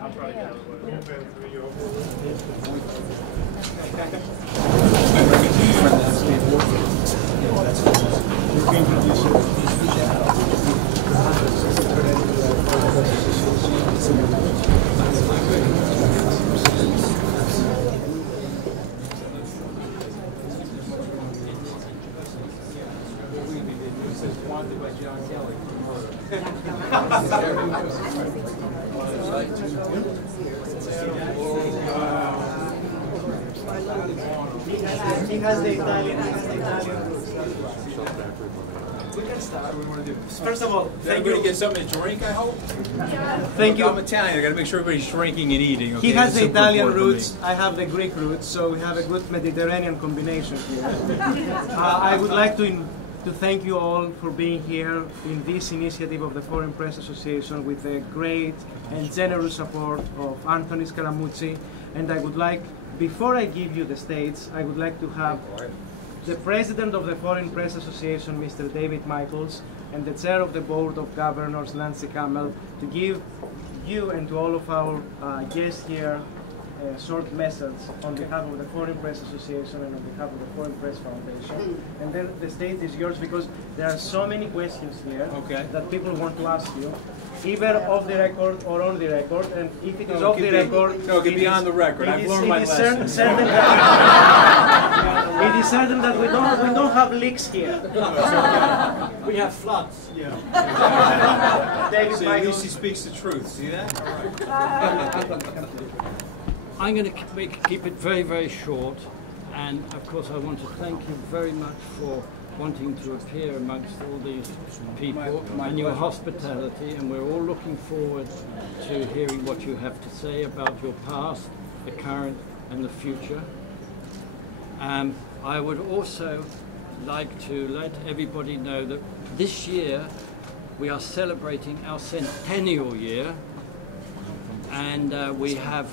I'll try to get out of He has the Italian. First of all, thank you. Get something to drink, I hope. Thank you. I'm Italian. I got to make sure everybody's drinking and eating. Okay? He has the That's Italian important roots. I have the Greek roots, so we have a good Mediterranean combination here. I would like to thank you all for being here in this initiative of the Foreign Press Association with the great and generous support of Anthony Scaramucci. And I would like, before I give you the stage, I would like to have the President of the Foreign Press Association, Mr. David Michaels, and the Chair of the Board of Governors, Nancy Campbell, to give you and to all of our guests here a short message on behalf of the Foreign Press Association and on behalf of the Foreign Press Foundation. And then the stage is yours because there are so many questions here that people want to ask you, either off the record or on the record. And if it is off the record, no, it can be on the record. I've learned my lesson. It is certain that we don't have leaks here. We have floods. Yeah. David See, at least he speaks the truth. See that? I'm going to keep it very, very short, and of course I want to thank you very much for wanting to appear amongst all these people and your hospitality, and we're all looking forward to hearing what you have to say about your past, the current and the future. I would also like to let everybody know that this year we are celebrating our centennial year, and we have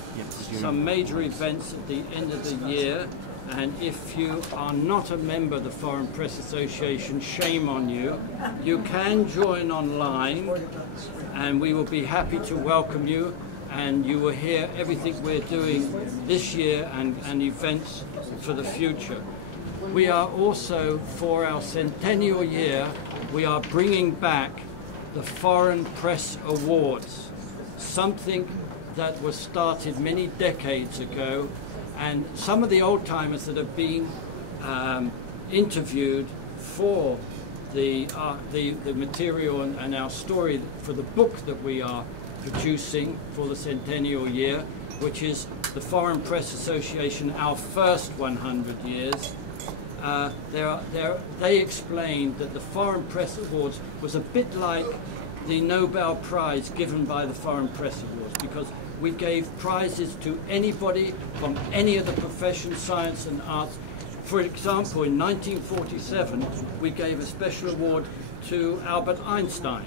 some major events at the end of the year. And if you are not a member of the Foreign Press Association, shame on you. You can join online, and we will be happy to welcome you, and you will hear everything we're doing this year and events for the future. We are also, for our centennial year, we are bringing back the Foreign Press Awards, something that was started many decades ago, and some of the old-timers that have been interviewed for the material and our story for the book that we are producing for the centennial year, which is the Foreign Press Association, our first 100 years. They explained that the Foreign Press Awards was a bit like the Nobel Prize given by the Foreign Press Awards, because we gave prizes to anybody from any of the professions, science and arts. For example, in 1947, we gave a special award to Albert Einstein.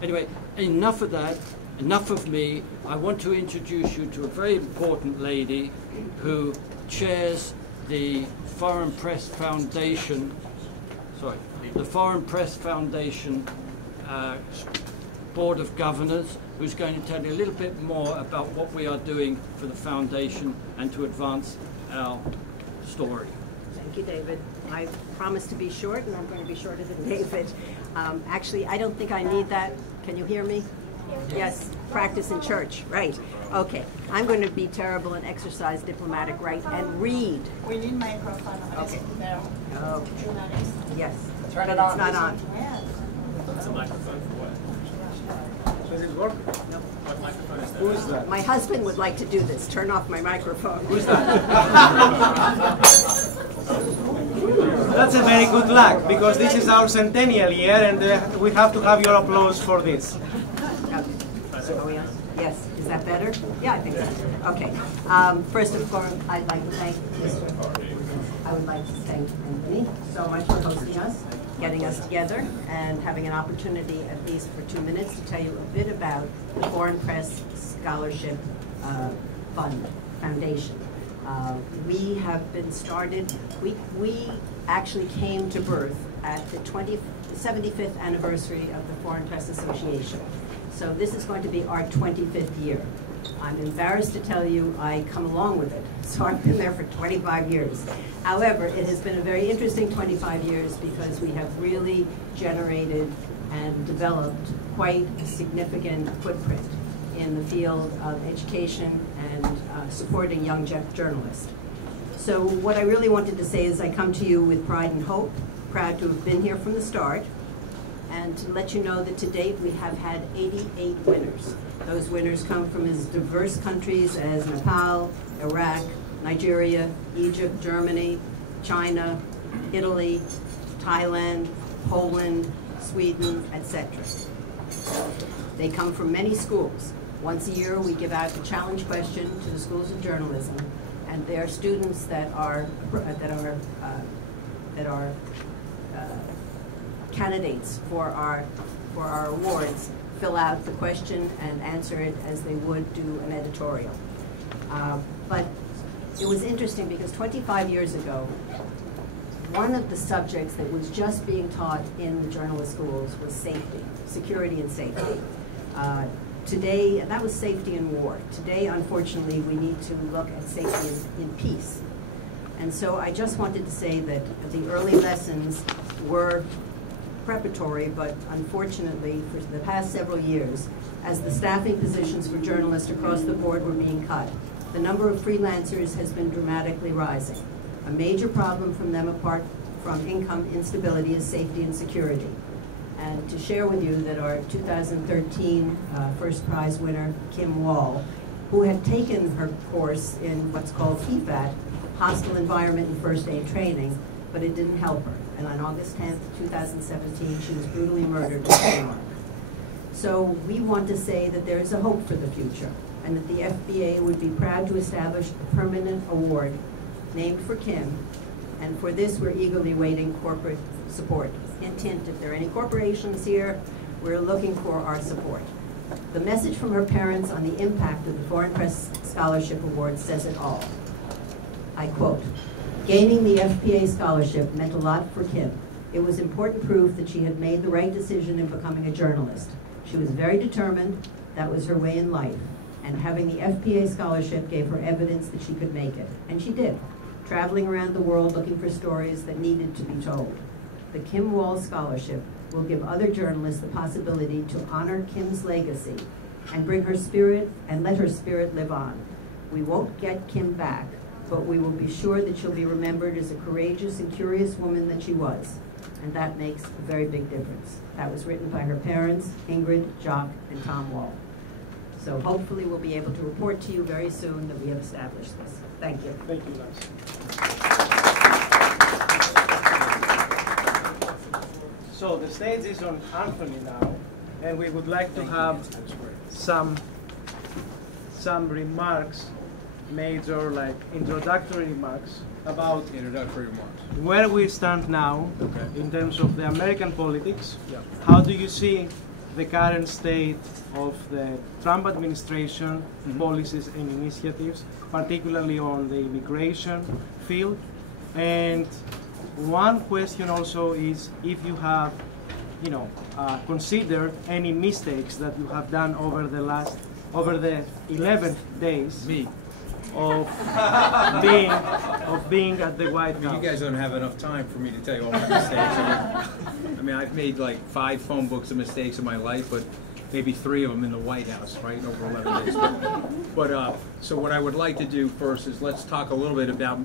Anyway, enough of that, enough of me. I want to introduce you to a very important lady who chairs the Foreign Press Foundation, the Foreign Press Foundation Board of Governors, who's going to tell you a little bit more about what we are doing for the foundation and to advance our story. Thank you, David. I promised to be short, and I'm going to be shorter than David. Actually, I don't think I need that. Can you hear me? Yes, practice in church, right. Okay, I'm going to be terrible and exercise diplomatic right and read. We need microphone. Okay. Okay. Yes. Turn it on. It's not on. It's a microphone for what? Does it work? No. What microphone is that? Who is that? My husband would like to do this. Turn off my microphone. Who's that? That's a very good luck, because this is our centennial year, and we have to have your applause for this. Okay. So are we on? Yes. Is that better? Yeah, I think so. Okay. First of all, I'd like to thank I would like to thank Anthony so much for hosting us, getting us together, and having an opportunity, at least for 2 minutes, to tell you a bit about the Foreign Press Scholarship Fund Foundation. We have been started, we actually came to birth at the 75th anniversary of the Foreign Press Association. So this is going to be our 25th year. I'm embarrassed to tell you I come along with it, so I've been there for 25 years. However, it has been a very interesting 25 years because we have really generated and developed quite a significant footprint in the field of education and supporting young journalists. So what I really wanted to say is I come to you with pride and hope, proud to have been here from the start, and to let you know that to date we have had 88 winners. Those winners come from as diverse countries as Nepal, Iraq, Nigeria, Egypt, Germany, China, Italy, Thailand, Poland, Sweden, etc. They come from many schools. Once a year we give out the challenge question to the schools of journalism, and there are students that are candidates for our awards fill out the question and answer it as they would do an editorial. But it was interesting because 25 years ago, one of the subjects that was just being taught in the journalist schools was safety, security and safety. Today, that was safety in war. Today, unfortunately, we need to look at safety in peace. And so I just wanted to say that the early lessons were preparatory, but unfortunately, for the past several years, as the staffing positions for journalists across the board were being cut, the number of freelancers has been dramatically rising. A major problem from them, apart from income instability, is safety and security. And to share with you that our 2013 first prize winner, Kim Wall, who had taken her course in what's called HEFAT, Hostile Environment and First Aid Training, but it didn't help her. And on August 10th, 2017, she was brutally murdered in Denmark. So we want to say that there is a hope for the future, and that the FBA would be proud to establish a permanent award named for Kim, and for this we're eagerly waiting corporate support. Hint, hint, if there are any corporations here, we're looking for our support. The message from her parents on the impact of the Foreign Press Scholarship Award says it all. I quote, "Gaining the FPA scholarship meant a lot for Kim. It was important proof that she had made the right decision in becoming a journalist. She was very determined, that was her way in life, and having the FPA scholarship gave her evidence that she could make it. And she did, traveling around the world looking for stories that needed to be told. The Kim Wall Scholarship will give other journalists the possibility to honor Kim's legacy and bring her spirit and let her spirit live on. We won't get Kim back, but we will be sure that she'll be remembered as a courageous and curious woman that she was. And that makes a very big difference." That was written by her parents, Ingrid, Jock, and Tom Wall. So hopefully we'll be able to report to you very soon that we have established this. Thank you. Thank you, Lance. So the stage is on Anthony now, and we would like to have some remarks made, or like introductory remarks about Introductory remarks. where we stand now Okay. in terms of the American politics. Yeah. How do you see the current state of the Trump administration policies and initiatives, particularly on the immigration field? And one question also is if you have, considered any mistakes that you have done over the 11 days Me. of being at the White House. You guys don't have enough time for me to tell you all my mistakes. I mean, I've made like 5 phone books of mistakes in my life, but maybe 3 of them in the White House, right, over 11 days. So what I would like to do first is let's talk a little bit about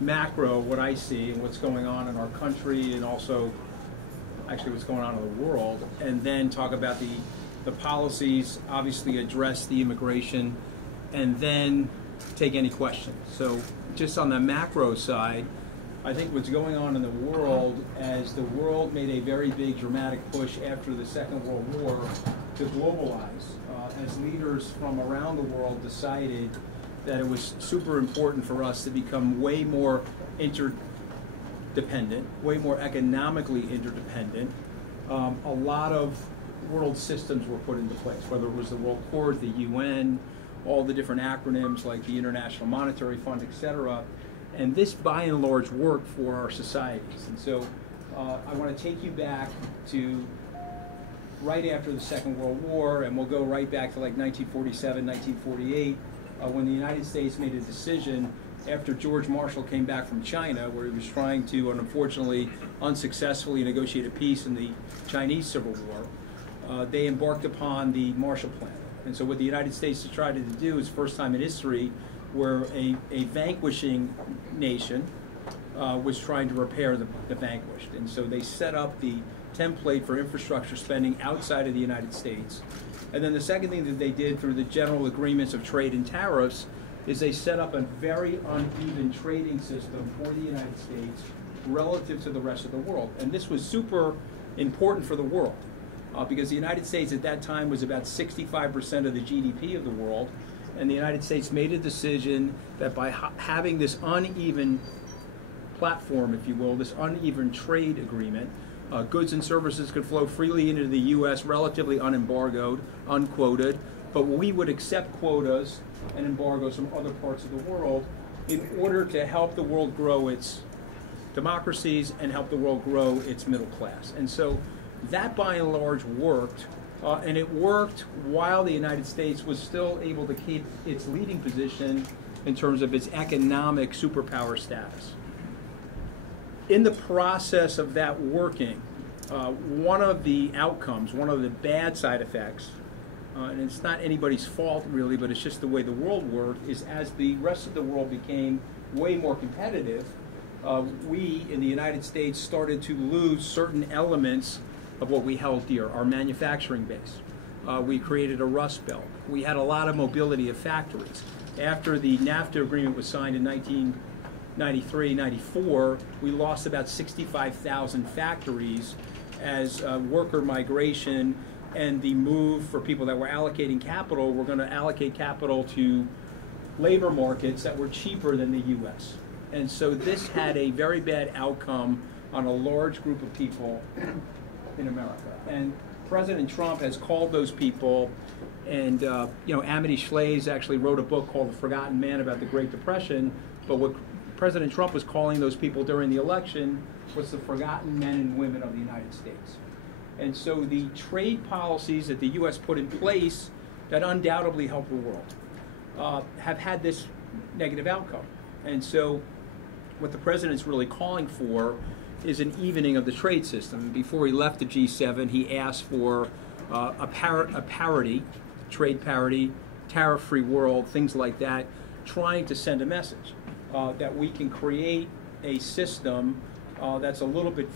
macro, what I see and what's going on in our country, and also actually what's going on in the world, and then talk about the policies, obviously address the immigration, and then take any questions. So just on the macro side, I think what's going on in the world, as the world made a very big dramatic push after the Second World War to globalize, as leaders from around the world decided that it was super important for us to become way more interdependent, way more economically interdependent. A lot of world systems were put into place, whether it was the World Court, the UN, all the different acronyms like the International Monetary Fund, etc. And this, by and large, worked for our societies. And so I want to take you back to right after the Second World War, and we'll go right back to like 1947, 1948, when the United States made a decision after George Marshall came back from China, where he was trying to, and unfortunately, unsuccessfully negotiate a peace in the Chinese Civil War. They embarked upon the Marshall Plan. And so what the United States tried to do is first time in history where a vanquishing nation was trying to repair the vanquished. And so they set up the template for infrastructure spending outside of the United States. And then the second thing that they did through the general agreements of trade and tariffs is they set up a very uneven trading system for the United States relative to the rest of the world. And this was super important for the world because the United States at that time was about 65% of the GDP of the world. And the United States made a decision that by having this uneven platform, if you will, this uneven trade agreement, goods and services could flow freely into the U.S. relatively unembargoed, unquoted, but we would accept quotas and embargoes from other parts of the world in order to help the world grow its democracies and help the world grow its middle class. And so that by and large worked, and it worked while the United States was still able to keep its leading position in terms of its economic superpower status. In the process of that working, one of the outcomes, one of the bad side effects, and it's not anybody's fault really, but it's just the way the world worked, is as the rest of the world became way more competitive, we in the United States started to lose certain elements of what we held dear, our manufacturing base. We created a rust belt. We had a lot of mobility of factories. After the NAFTA agreement was signed in 1993, 94, we lost about 65,000 factories as worker migration and the move for people that were allocating capital, we're going to allocate capital to labor markets that were cheaper than the U.S. And so this had a very bad outcome on a large group of people in America. And President Trump has called those people, and Amity Shlaes actually wrote a book called The Forgotten Man about the Great Depression, but what President Trump was calling those people during the election was the forgotten men and women of the United States. And so the trade policies that the U.S. put in place that undoubtedly helped the world have had this negative outcome. And so what the president's really calling for is an evening of the trade system. Before he left the G7, he asked for a parity, trade parity, tariff-free world, things like that, trying to send a message that we can create a system that's a little bit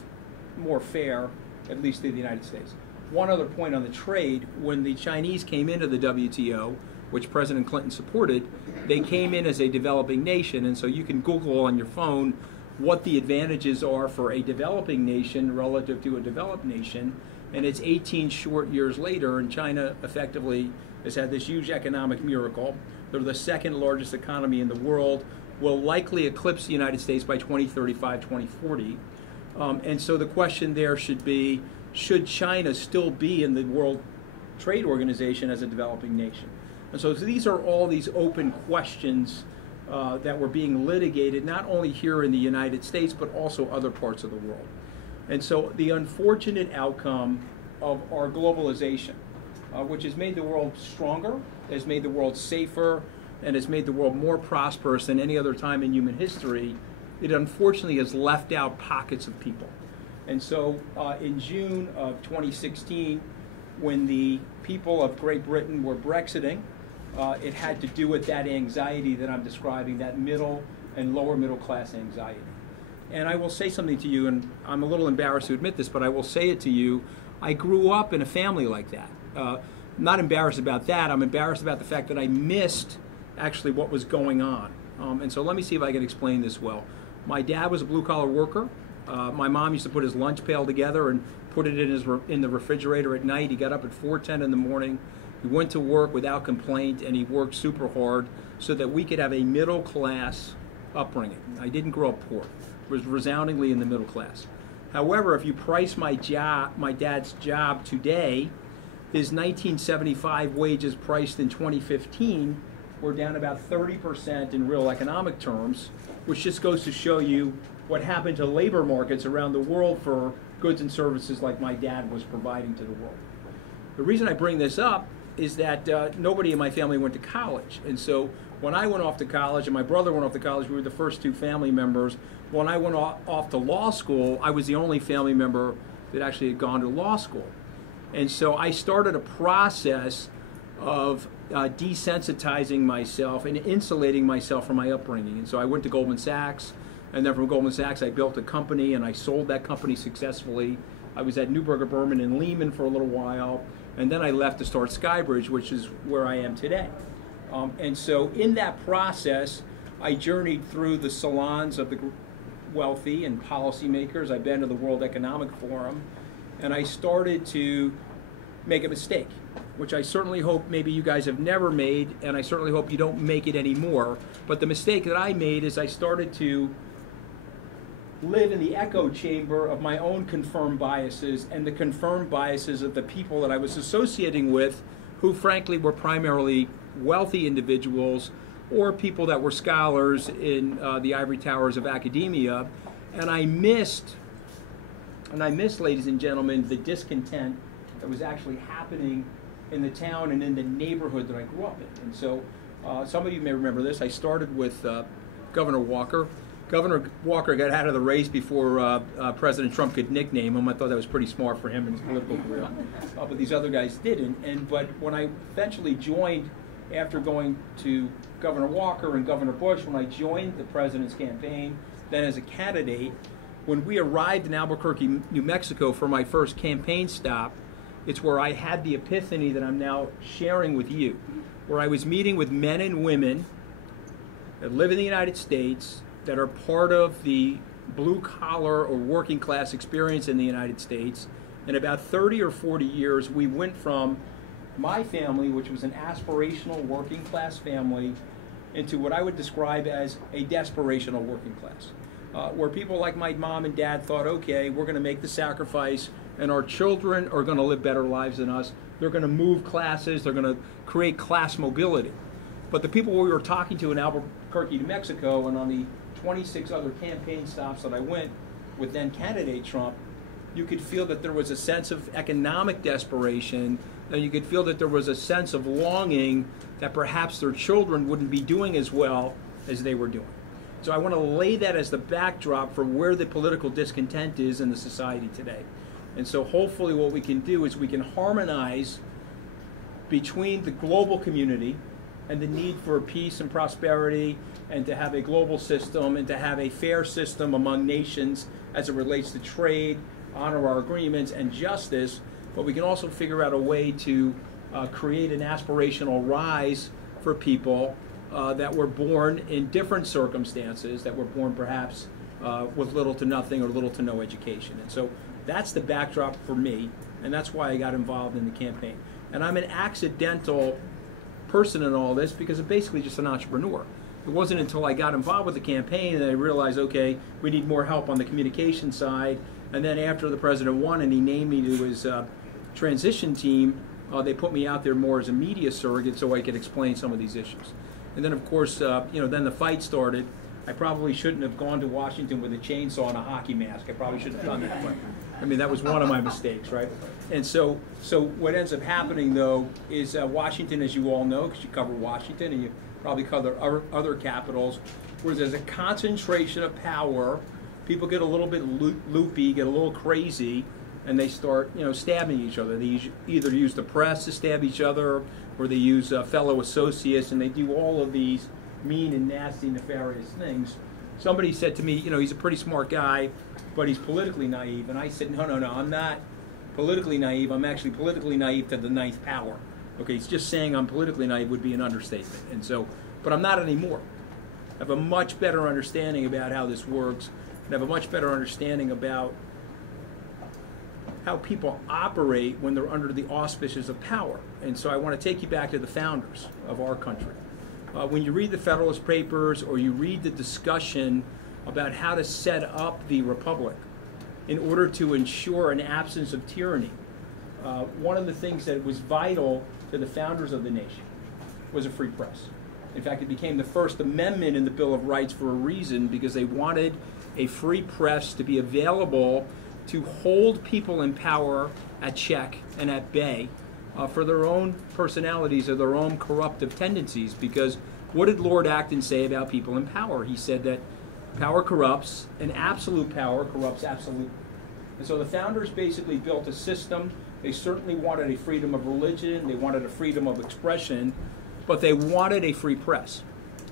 more fair, at least in the United States. One other point on the trade, when the Chinese came into the WTO, which President Clinton supported, they came in as a developing nation, and so you can Google on your phone what the advantages are for a developing nation relative to a developed nation, and it's 18 short years later, and China effectively has had this huge economic miracle. They're the second largest economy in the world, will likely eclipse the United States by 2035, 2040. And so the question there should be, should China still be in the World Trade Organization as a developing nation? And so these are all these open questions that were being litigated, not only here in the United States, but also other parts of the world. And so the unfortunate outcome of our globalization, which has made the world stronger, has made the world safer, and has made the world more prosperous than any other time in human history, it unfortunately has left out pockets of people. And so in June of 2016, when the people of Great Britain were Brexiting, it had to do with that anxiety that I'm describing, that middle and lower middle class anxiety. And I will say something to you, and I'm a little embarrassed to admit this, but I will say it to you. I grew up in a family like that. I'm not embarrassed about that. I'm embarrassed about the fact that I missed actually what was going on. And so let me see if I can explain this well. My dad was a blue-collar worker. My mom used to put his lunch pail together and put it in the refrigerator at night. He got up at 4:10 in the morning. He went to work without complaint, and he worked super hard so that we could have a middle-class upbringing. I didn't grow up poor. I was resoundingly in the middle class. However, if you price my dad's job today, his 1975 wages priced in 2015 we're down about 30% in real economic terms, which just goes to show you what happened to labor markets around the world for goods and services like my dad was providing to the world. The reason I bring this up is that nobody in my family went to college. And so when I went off to college and my brother went off to college, we were the first two family members. When I went off to law school, I was the only family member that actually had gone to law school. And so I started a process of desensitizing myself and insulating myself from my upbringing. And so I went to Goldman Sachs, and then from Goldman Sachs I built a company and I sold that company successfully. I was at Neuberger Berman and Lehman for a little while, and then I left to start Skybridge, which is where I am today. And so in that process, I journeyed through the salons of the wealthy and policymakers. I've been to the World Economic Forum, and I started to make a mistake, which I certainly hope maybe you guys have never made, and I certainly hope you don't make it anymore. But the mistake that I made is I started to live in the echo chamber of my own confirmed biases and the confirmed biases of the people that I was associating with, who frankly were primarily wealthy individuals or people that were scholars in the ivory towers of academia. And I missed, ladies and gentlemen, the discontent that was actually happening in the town and in the neighborhood that I grew up in. And so some of you may remember this. I started with Governor Walker. Governor Walker got out of the race before President Trump could nickname him. I thought that was pretty smart for him in his political career. But these other guys didn't. But when I eventually joined, after going to Governor Walker and Governor Bush, when I joined the president's campaign, then as a candidate, when we arrived in Albuquerque, New Mexico for my first campaign stop, it's where I had the epiphany that I'm now sharing with you, where I was meeting with men and women that live in the United States, that are part of the blue-collar or working-class experience in the United States. In about 30 or 40 years, we went from my family, which was an aspirational working-class family, into what I would describe as a desperational working class, where people like my mom and dad thought, okay, we're going to make the sacrifice, and our children are going to live better lives than us. They're going to move classes. They're going to create class mobility. But the people we were talking to in Albuquerque, New Mexico, and on the 26 other campaign stops that I went with then candidate Trump, you could feel that there was a sense of economic desperation, and you could feel that there was a sense of longing that perhaps their children wouldn't be doing as well as they were doing. So I want to lay that as the backdrop for where the political discontent is in the society today. And so hopefully what we can do is we can harmonize between the global community and the need for peace and prosperity, and to have a global system, and to have a fair system among nations as it relates to trade, honor our agreements, and justice. But we can also figure out a way to create an aspirational rise for people that were born in different circumstances, that were born perhaps with little to nothing or little to no education. And so that's the backdrop for me, and that's why I got involved in the campaign. And I'm an accidental person in all this because I'm basically just an entrepreneur. It wasn't until I got involved with the campaign that I realized, okay, we need more help on the communication side. And then after the president won and he named me to his transition team, they put me out there more as a media surrogate so I could explain some of these issues. And then, of course, then the fight started. I probably shouldn't have gone to Washington with a chainsaw and a hockey mask. I probably shouldn't have done that. But, I mean, that was one of my mistakes, right? And so what ends up happening, though, is Washington, as you all know, because you cover Washington and you probably cover other capitals, where there's a concentration of power. People get a little bit loopy, get a little crazy, and they start, stabbing each other. They either use the press to stab each other, or they use fellow associates, and they do all of these mean and nasty, nefarious things. Somebody said to me, he's a pretty smart guy, but he's politically naive. And I said, no, I'm not politically naive. I'm actually politically naive to the ninth power. Okay, it's just saying I'm politically naive would be an understatement. And so, but I'm not anymore. I have a much better understanding about how this works, and I have a much better understanding about how people operate when they're under the auspices of power. And so I want to take you back to the founders of our country. When you read the Federalist Papers or you read the discussion about how to set up the republic in order to ensure an absence of tyranny, one of the things that was vital to the founders of the nation was a free press. In fact, it became the First Amendment in the Bill of Rights for a reason, because they wanted a free press to be available to hold people in power at check and at bay for their own personalities or their own corruptive tendencies. Because what did Lord Acton say about people in power? He said that power corrupts, and absolute power corrupts absolute. And so the founders basically built a system. They certainly wanted a freedom of religion, they wanted a freedom of expression, but they wanted a free press.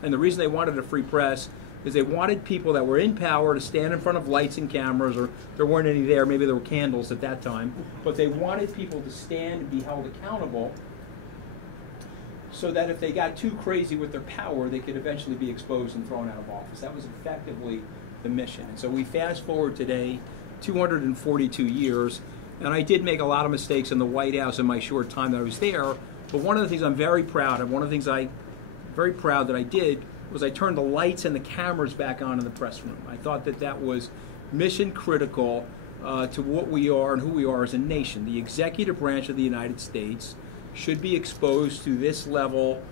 And the reason they wanted a free press is they wanted people that were in power to stand in front of lights and cameras, or there weren't any there, maybe there were candles at that time, but they wanted people to stand and be held accountable so that if they got too crazy with their power, they could eventually be exposed and thrown out of office. That was effectively the mission. And so we fast forward today, 242 years, and I did make a lot of mistakes in the White House in my short time that I was there, but one of the things I'm very proud of, one of the things I'm very proud that I did, was I turned the lights and the cameras back on in the press room. I thought that that was mission critical to what we are and who we are as a nation. The executive branch of the United States should be exposed to this level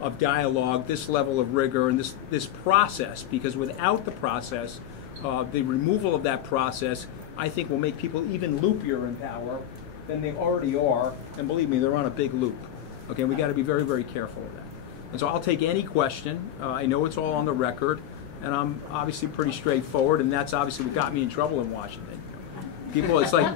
of dialogue, this level of rigor, and this process, because without the process, the removal of that process, I think will make people even loopier in power than they already are, and believe me, they're on a big loop. Okay, we got to be very, very careful of that. And so I'll take any question. I know it's all on the record, and I'm obviously pretty straightforward, and that's obviously what got me in trouble in Washington. People, it's like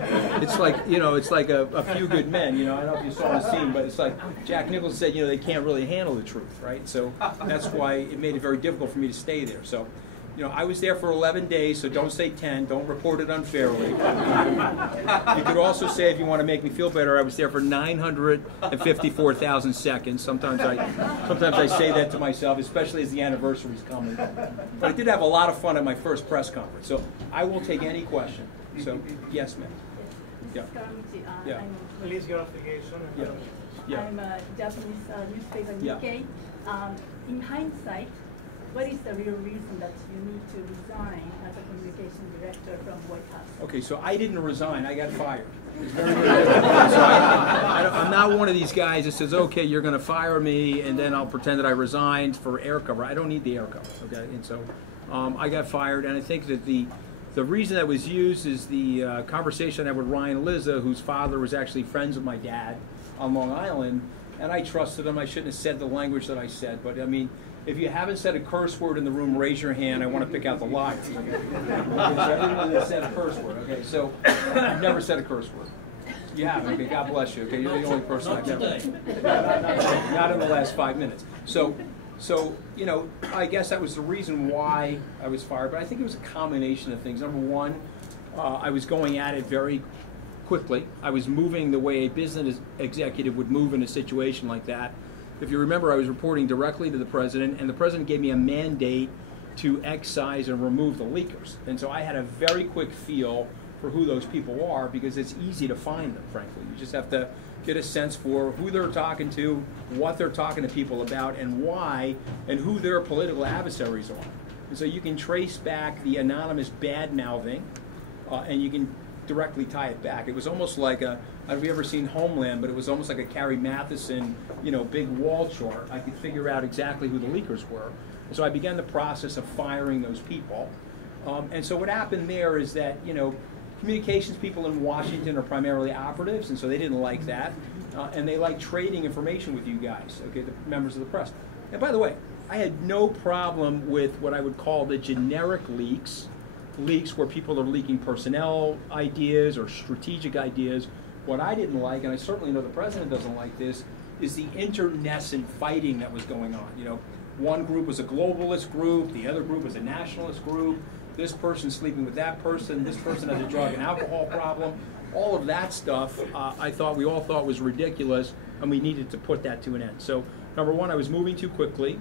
you know, it's like a few good men. You know, I don't know if you saw the scene, but it's like Jack Nicholson said, you know, they can't really handle the truth, right? So that's why it made it very difficult for me to stay there. So, you know, I was there for 11 days, so don't say 10. Don't report it unfairly. You could also say, if you want to make me feel better, I was there for 954,000 seconds. Sometimes I say that to myself, especially as the anniversary's coming. But I did have a lot of fun at my first press conference, so I will take any question. So, yes, ma'am. Yes, Yeah. Scaramucci, Yeah. Please, your application. Yeah. Yeah. I'm a Japanese newspaper Yeah. Nikkei. In hindsight, what is the real reason that you need to resign as a communication director from White House? Okay, so I didn't resign. I got fired. It's very, very different. So I'm not one of these guys that says, okay, you're going to fire me, and then I'll pretend that I resigned for air cover. I don't need the air cover, okay? And so I got fired, and I think that the reason that was used is the conversation I had with Ryan Lizza, whose father was actually friends with my dad on Long Island, and I trusted him. I shouldn't have said the language that I said, but I mean, if you haven't said a curse word in the room, raise your hand. I want to pick out the liars. Okay, so everyone that said a curse word. Okay, so I've never said a curse word. You have. Okay, God bless you. Okay, you're the only person I've ever. Not in the last 5 minutes. So, you know, I guess that was the reason why I was fired. But I think it was a combination of things. Number one, I was going at it very quickly. I was moving the way a business executive would move in a situation like that. If you remember, I was reporting directly to the president, and the president gave me a mandate to excise and remove the leakers. And so I had a very quick feel for who those people are, because it's easy to find them, frankly. You just have to get a sense for who they're talking to, what they're talking to people about, and why, and who their political adversaries are. And so you can trace back the anonymous bad-mouthing, and you can directly tie it back. It was almost like a, have you ever seen Homeland, but it was almost like a Carrie Matheson, you know, big wall chart. I could figure out exactly who the leakers were. And so I began the process of firing those people. And so what happened there is that, you know, communications people in Washington are primarily operatives, and so they didn't like that. And they like trading information with you guys, okay, the members of the press. And by the way, I had no problem with what I would call the generic leaks where people are leaking personnel ideas or strategic ideas. What I didn't like, and I certainly know the president doesn't like this, is the internecine fighting that was going on. You know, one group was a globalist group, the other group was a nationalist group, this person sleeping with that person, this person has a drug and alcohol problem. All of that stuff, we all thought was ridiculous, and we needed to put that to an end. So, number one, I was moving too quickly.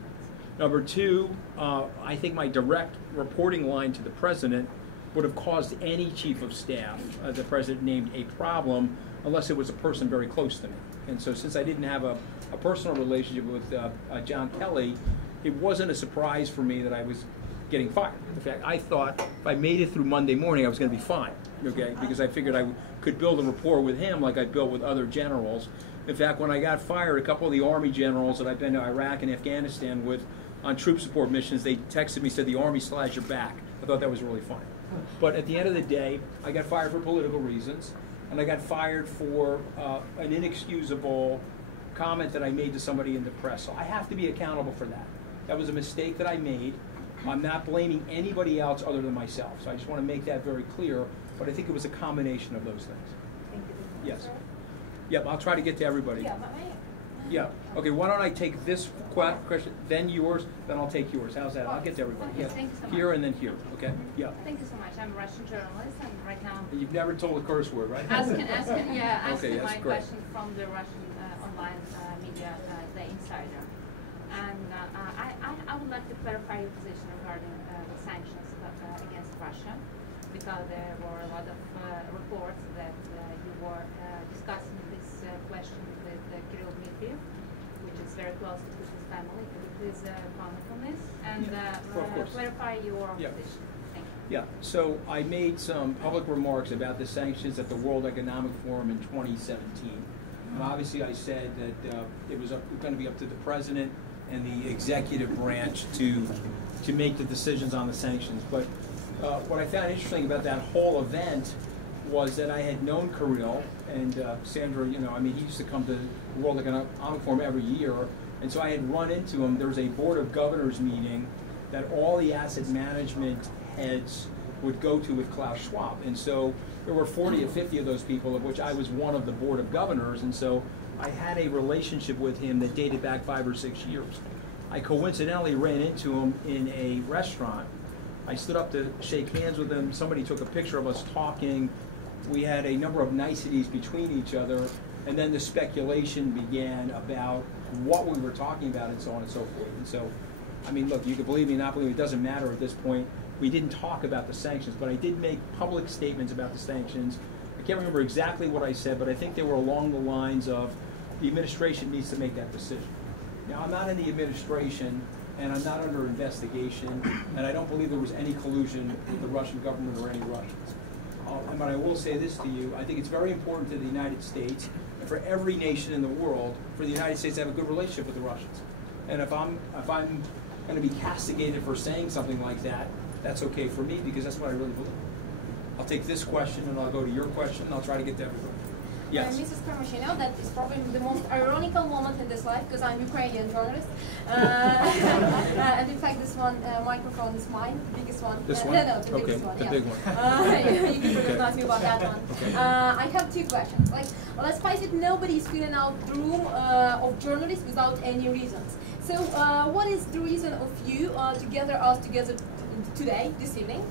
Number two, I think my direct reporting line to the president would have caused any chief of staff the president named a problem, unless it was a person very close to me. And so since I didn't have a personal relationship with John Kelly, it wasn't a surprise for me that I was getting fired. In fact, I thought if I made it through Monday morning, I was going to be fine, okay? Because I figured I could build a rapport with him like I built with other generals. In fact, when I got fired, a couple of the Army generals that I've been to Iraq and Afghanistan with on troop support missions, they texted me, said the Army still has your back. I thought that was really funny. But at the end of the day, I got fired for political reasons, and I got fired for an inexcusable comment that I made to somebody in the press. So I have to be accountable for that. That was a mistake that I made. I'm not blaming anybody else other than myself. So I just want to make that very clear. But I think it was a combination of those things. Thank you. Yes. Yep, I'll try to get to everybody. Yeah, Yeah. Okay, why don't I take this question, then yours, then I'll take yours. How's that? I'll get to everybody. Okay, Yeah. thank you so much. Here and then here, okay? Yeah. Thank you so much. I'm a Russian journalist, and right now You've never told a curse word, right? asking Okay, that's my great. question from the Russian online media, The Insider. And I would like to clarify your position regarding the sanctions against Russia, because there were a lot of reports that you were discussing this question with Kirill Dmitriev, which is very close to Putin's family. Could you please comment on this and of course. clarify your Yeah. position? Thank you. Yeah, so I made some public remarks about the sanctions at the World Economic Forum in 2017. And obviously I said that it was going to be up to the president and the executive branch to make the decisions on the sanctions. But what I found interesting about that whole event was that I had known Kirill and Sandra, you know, I mean, he used to come to the World Economic Forum every year, and so I had run into him. There was a Board of Governors meeting that all the asset management heads would go to with Klaus Schwab, and so there were 40 or 50 of those people, of which I was one of the Board of Governors, and so I had a relationship with him that dated back 5 or 6 years. I coincidentally ran into him in a restaurant. I stood up to shake hands with him. Somebody took a picture of us talking. We had a number of niceties between each other, and then the speculation began about what we were talking about and so on and so forth. And so, I mean, look, you can believe me, not believe me, it doesn't matter at this point. We didn't talk about the sanctions, but I did make public statements about the sanctions. I can't remember exactly what I said, but I think they were along the lines of the administration needs to make that decision. Now, I'm not in the administration, and I'm not under investigation, and I don't believe there was any collusion with the Russian government or any Russians. But I will say this to you, I think it's very important to the United States, and for every nation in the world, for the United States to have a good relationship with the Russians. And if I'm going to be castigated for saying something like that, that's okay for me, because that's what I really believe. I'll take this question, and I'll go to your question, and I'll try to get to everybody. Yes. Mrs. Scaramucci, you know that is probably the most ironical moment in this life, because I'm Ukrainian journalist. And in fact, this one microphone is mine, the biggest one. This one? No, the okay, biggest one, the yeah. big one. You can recognize me about that one. Okay. I have two questions. Like, let's face it, nobody is filling out the room of journalists without any reasons. So, what is the reason of you to gather us together today, this evening?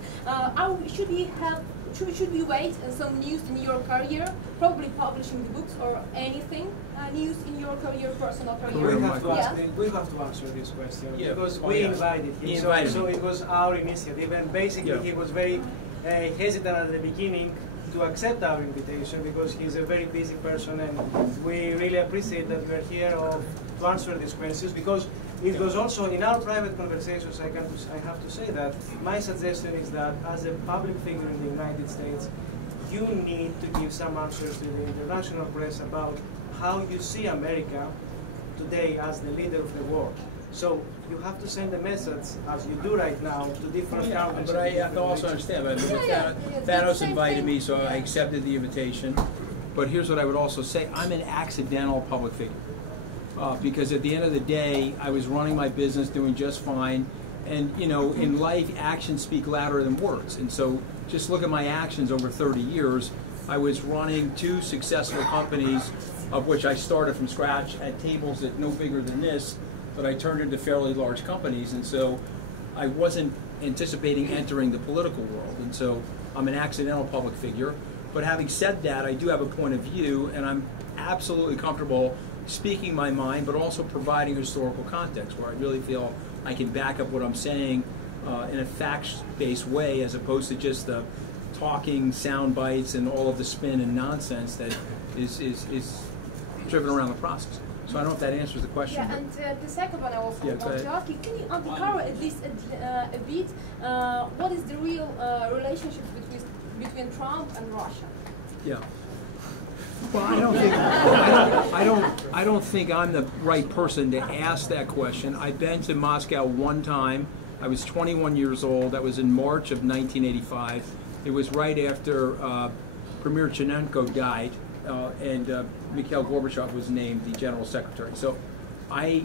Should we wait some news in your career, probably publishing the books or anything, news in your career, personal career? We have to Yeah. we have to answer this question, Yeah. because Oh, we yeah. invited him. He invited so me. it was our initiative, and basically Yeah. he was very hesitant at the beginning to accept our invitation, because he's a very busy person, and we really appreciate that we're here to answer these questions, because it was also in our private conversations. I have to say that my suggestion is that as a public figure in the United States, you need to give some answers to the international press about how you see America today as the leader of the world. So you have to send a message, as you do right now, to different countries. But I can also understand. But Thanos invited me, so I accepted the invitation. But here's what I would also say: I'm an accidental public figure. Because at the end of the day, I was running my business, doing just fine, and you know, in life, actions speak louder than words. And so, just look at my actions over 30 years. I was running 2 successful companies, of which I started from scratch at tables that no bigger than this, but I turned into fairly large companies. And so, I wasn't anticipating entering the political world. And so, I'm an accidental public figure. But having said that, I do have a point of view, and I'm absolutely comfortable speaking my mind, but also providing historical context where I really feel I can back up what I'm saying in a facts-based way, as opposed to just the talking sound bites and all of the spin and nonsense that is driven around the process. So I don't know if that answers the question. Yeah, and the second one I also Yeah, go want ahead. to ask you, can you uncover at least a bit what is the real relationship between Trump and Russia? Yeah. Well, I don't think I'm the right person to ask that question. I've been to Moscow one time. I was 21 years old. That was in March of 1985. It was right after Premier Chenenko died, and Mikhail Gorbachev was named the General Secretary. So I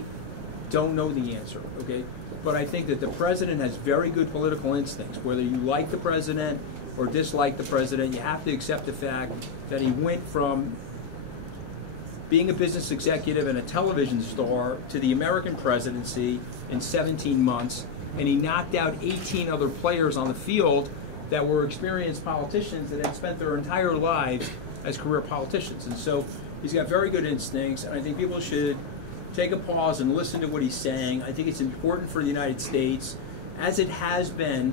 don't know the answer, okay? But I think that the president has very good political instincts. Whether you like the president or dislike the president, you have to accept the fact that he went from being a business executive and a television star to the American presidency in 17 months, and he knocked out 18 other players on the field that were experienced politicians that had spent their entire lives as career politicians. And so he's got very good instincts, and I think people should take a pause and listen to what he's saying. I think it's important for the United States, as it has been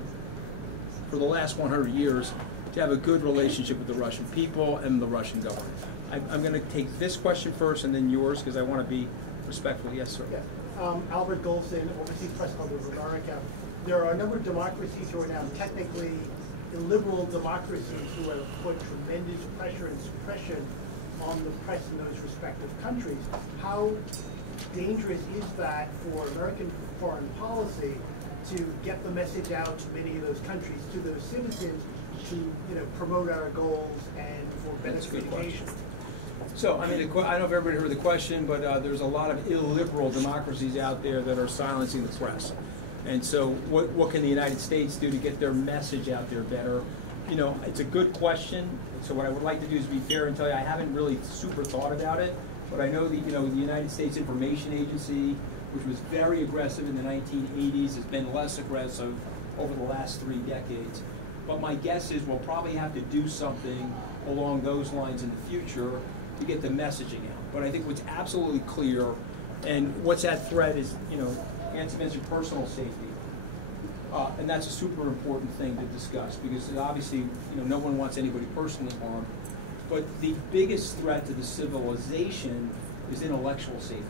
for the last 100 years, to have a good relationship with the Russian people and the Russian government. I'm going to take this question first and then yours, because I want to be respectful. Yes, sir. Yeah. Albert Goldstein, Overseas Press Club of America. There are a number of democracies who are now technically illiberal democracies who have put tremendous pressure and suppression on the press in those respective countries. How dangerous is that for American foreign policy to get the message out to many of those countries, to those citizens, to promote our goals and for better communication? So, I mean, I don't know if everybody heard the question, but there's a lot of illiberal democracies out there that are silencing the press. And so what can the United States do to get their message out there better? You know, it's a good question. So what I would like to do is be fair and tell you I haven't really super thought about it, but I know that, the United States Information Agency, which was very aggressive in the 1980s, has been less aggressive over the last 3 decades. But my guess is we'll probably have to do something along those lines in the future to get the messaging out. But I think what's absolutely clear, and what's at threat is, Nancy mentioned personal safety. And that's a super important thing to discuss, because obviously, no one wants anybody personally harmed. But the biggest threat to the civilization is intellectual safety.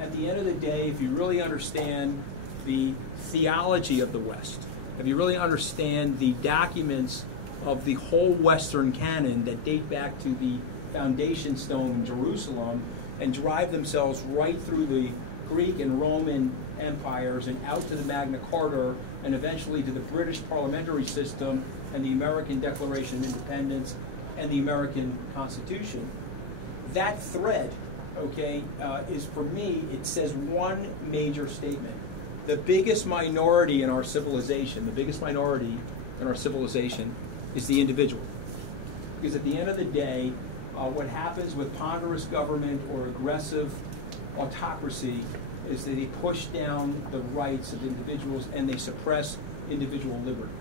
At the end of the day, if you really understand the theology of the West, if you really understand the documents of the whole Western canon that date back to the foundation stone in Jerusalem and drive themselves right through the Greek and Roman empires and out to the Magna Carta and eventually to the British parliamentary system and the American Declaration of Independence and the American Constitution. That thread, okay, is, for me, it says one major statement. The biggest minority in our civilization, is the individual. Because at the end of the day, what happens with ponderous government or aggressive autocracy is that they push down the rights of individuals and they suppress individual liberty.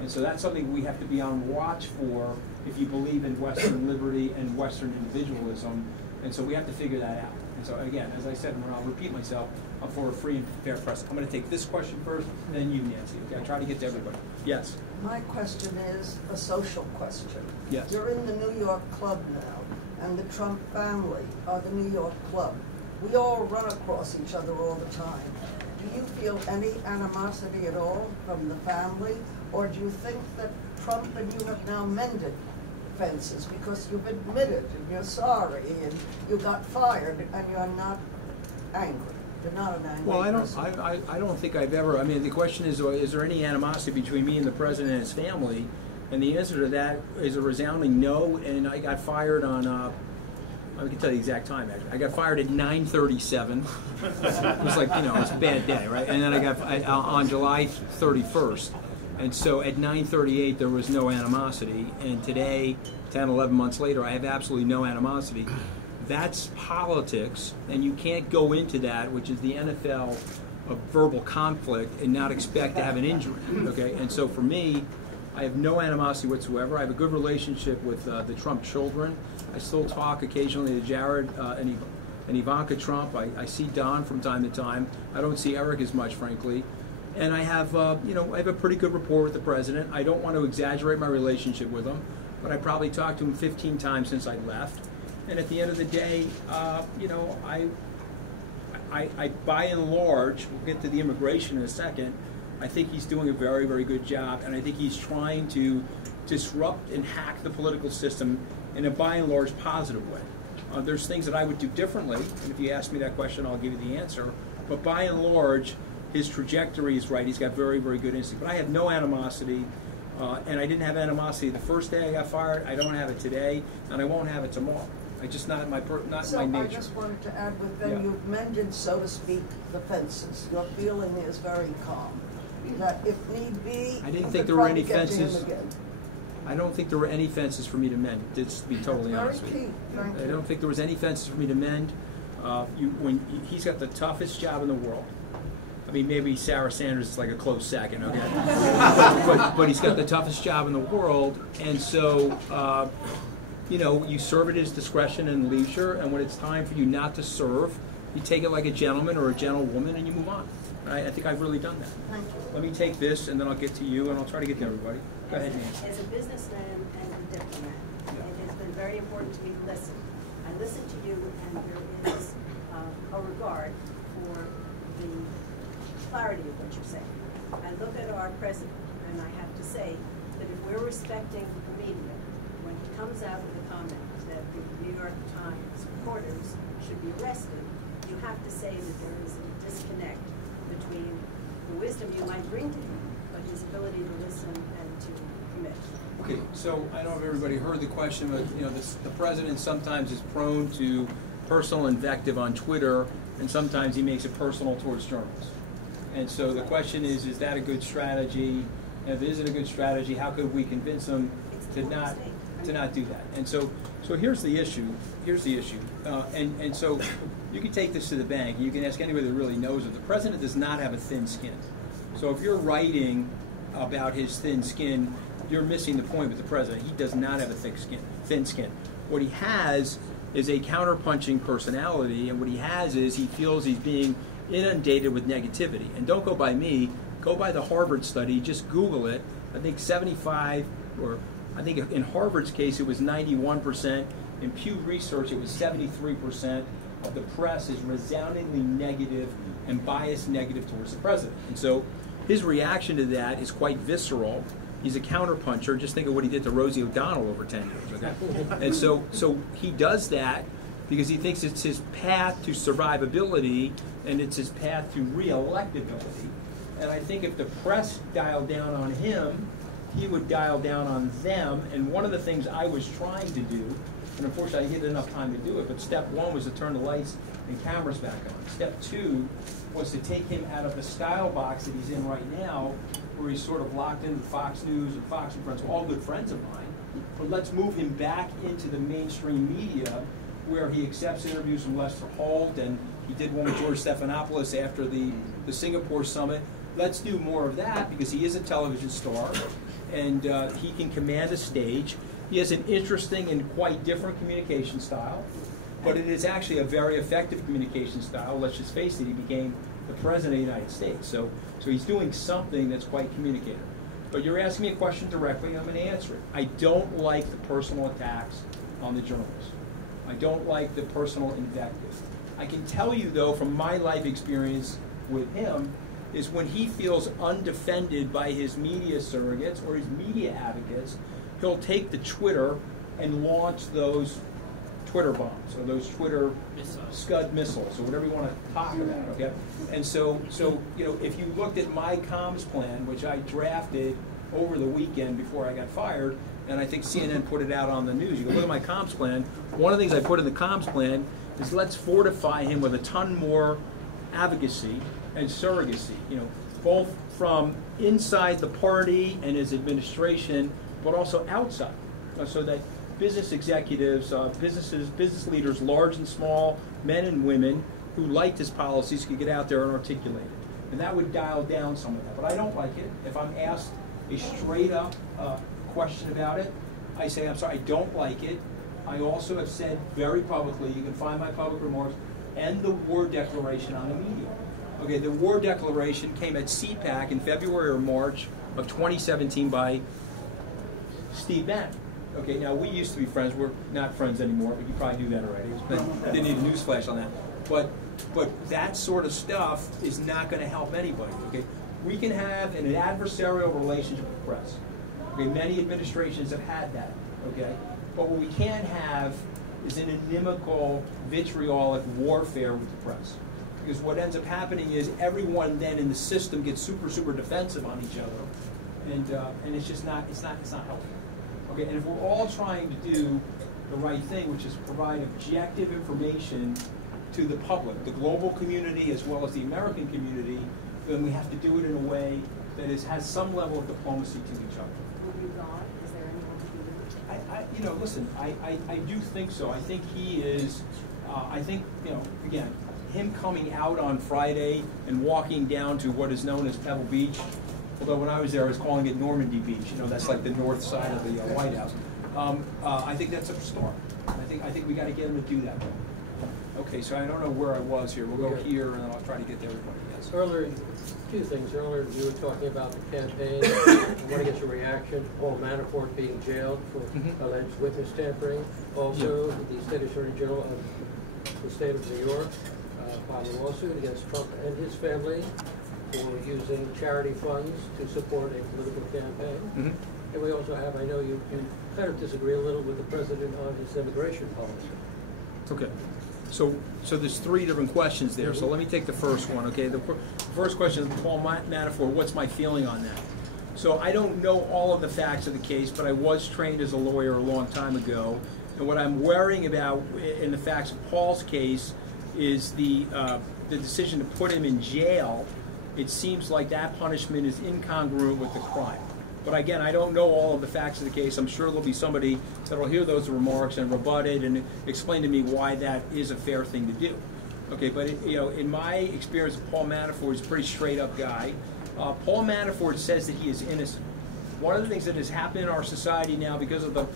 And so that's something we have to be on watch for if you believe in Western liberty and Western individualism. And so we have to figure that out. And so again, as I said, and I'll repeat myself, I'm for a free and fair press. I'm going to take this question first, then you, Nancy. Okay, I'll try to get to everybody. Yes? My question is a social question. Yes. You're in the New York Club now, and the Trump family are the New York Club. We all run across each other all the time. Do you feel any animosity at all from the family, or do you think that Trump and you have now mended fences because you've admitted and you're sorry and you got fired and you're not angry? You're not an angry person. I don't think I've ever. I mean, the question is there any animosity between me and the president and his family? And the answer to that is a resounding no. And I got fired on. I can tell you the exact time. Actually, I got fired at 9:37. It was like, it was a bad day, right? And then I got on July 31st. And so at 9:38 there was no animosity. And today, 10, 11 months later, I have absolutely no animosity. That's politics, and you can't go into that, which is the NFL of verbal conflict, and not expect to have an injury, okay? And so for me, I have no animosity whatsoever. I have a good relationship with the Trump children. I still talk occasionally to Jared and Ivanka Trump. I see Don from time to time. I don't see Eric as much, frankly. And I have, I have a pretty good rapport with the president. I don't want to exaggerate my relationship with him, but I probably talked to him 15 times since I left. And at the end of the day, I by and large, we'll get to the immigration in a second, I think he's doing a very, very good job, and I think he's trying to disrupt and hack the political system in a by and large positive way. There's things that I would do differently, and if you ask me that question, I'll give you the answer. But by and large, his trajectory is right. He's got very, very good instinct. But I have no animosity, and I didn't have animosity the first day I got fired. I don't have it today, and I won't have it tomorrow. I just not my So nature. I just wanted to add, when you've mended, so to speak, the fences, your feeling is very calm. That if need be, I didn't you think could there were try any to get to him fences. again. I don't think there were any fences for me to mend, just to be totally That's honest with very you. key. Thank I you. don't think there was any fences for me to mend. He's got the toughest job in the world. I mean, maybe Sarah Sanders is like a close second, okay? but he's got the toughest job in the world, and so, you serve at his discretion and leisure, and when it's time for you not to serve, you take it like a gentleman or a gentlewoman and you move on. I think I've really done that. Thank you. Let me take this, and then I'll get to you, and I'll try to get to everybody. Go ahead, Nancy. As a businessman and a diplomat, it has been very important to me to listen. I listen to you, and there is a regard for the clarity of what you're saying. I look at our president, and I have to say that if we're respecting the media, when he comes out with a comment that the New York Times reporters should be arrested, you have to say that there is a disconnect between the wisdom you might bring to him, but his ability to listen and to commit. Okay, so I don't know if everybody heard the question, but the president sometimes is prone to personal invective on Twitter, and sometimes he makes it personal towards journalists. And so the question is that a good strategy? And if it isn't a good strategy, how could we convince him to not do that? And so here's the issue. And so you can take this to the bank. You can ask anybody that really knows it. The president does not have a thin skin. So if you're writing about his thin skin, you're missing the point with the president. He does not have a thin skin. What he has is a counterpunching personality, and what he has is he feels he's being inundated with negativity. And don't go by me, go by the Harvard study, just Google it. I think 75, or I think in Harvard's case it was 91%, in Pew Research it was 73% of the press is resoundingly negative and biased negative towards the president. And so his reaction to that is quite visceral. He's a counterpuncher. Just think of what he did to Rosie O'Donnell over 10 years, okay? And so he does that because he thinks it's his path to survivability and it's his path to re-electability. And I think if the press dialed down on him, he would dial down on them. And one of the things I was trying to do, and unfortunately I didn't get enough time to do it, but step one was to turn the lights and cameras back on. Step two was to take him out of the style box that he's in right now, where he's sort of locked into Fox News and Fox and Friends, all good friends of mine. But let's move him back into the mainstream media, where he accepts interviews from Lester Holt, and he did one with George Stephanopoulos after the Singapore summit. Let's do more of that, because he is a television star, and he can command a stage. He has an interesting and quite different communication style, but it is actually a very effective communication style. Let's just face it, he became the president of the United States. So he's doing something that's quite communicative. But you're asking me a question directly, and I'm going to answer it. I don't like the personal attacks on the journalists. I don't like the personal invective. I can tell you, though, from my life experience with him, is when he feels undefended by his media surrogates or his media advocates, he'll take to Twitter and launch those Twitter bombs or those Twitter Scud missiles or whatever you want to talk about, okay? And so if you looked at my comms plan, which I drafted over the weekend before I got fired, and I think CNN put it out on the news, you go look at my comms plan. One of the things I put in the comms plan is let's fortify him with a ton more advocacy and surrogacy, both from inside the party and his administration, but also outside, so that business executives, business leaders, large and small, men and women, who liked his policies could get out there and articulate it. And that would dial down some of that. But I don't like it. If I'm asked a straight-up question about it, I say, I'm sorry, I don't like it. I also have said very publicly, you can find my public remarks, and the war declaration on the media. Okay, the war declaration came at CPAC in February or March of 2017 by Steve Bannon. Okay, now we used to be friends. We're not friends anymore, but you probably knew that already. But I didn't need a newsflash on that. But that sort of stuff is not going to help anybody. Okay, We can have an adversarial relationship with the press. Okay, many administrations have had that, okay? But what we can't have is an inimical, vitriolic warfare with the press. Because what ends up happening is everyone then in the system gets super, super defensive on each other. And it's just not, it's not helpful. Okay, and if we're all trying to do the right thing, which is provide objective information to the public, the global community as well as the American community, then we have to do it in a way that has some level of diplomacy to each other. Will you gone? Is there anyone to do with it? Listen, I do think so. I think he is, I think, again, him coming out on Friday and walking down to what is known as Pebble Beach, although when I was there I was calling it Normandy Beach, that's like the north side of the White House. I think that's a storm. I think we got to get him to do that. Okay, so I don't know where I was here. We'll go here and then I'll try to get to everybody. Yes. Earlier, two things. Earlier, you were talking about the campaign. I want to get your reaction. Paul Manafort being jailed for alleged witness tampering. Also, the State Attorney General of the state of New York filed a lawsuit against Trump and his family for using charity funds to support a political campaign. And we also have, I know you kind of disagree a little with the president on his immigration policy. Okay. So there's three different questions there. So let me take the first one, okay? The first question is Paul Manafort, what's my feeling on that? So I don't know all of the facts of the case, but I was trained as a lawyer a long time ago. And what I'm worrying about in the facts of Paul's case is the decision to put him in jail. It seems like that punishment is incongruent with the crime. But again, I don't know all of the facts of the case. I'm sure there'll be somebody that will hear those remarks and rebut it and explain to me why that is a fair thing to do. Okay, but in my experience, Paul Manafort is a pretty straight up guy. Paul Manafort says that he is innocent. One of the things that has happened in our society now because of the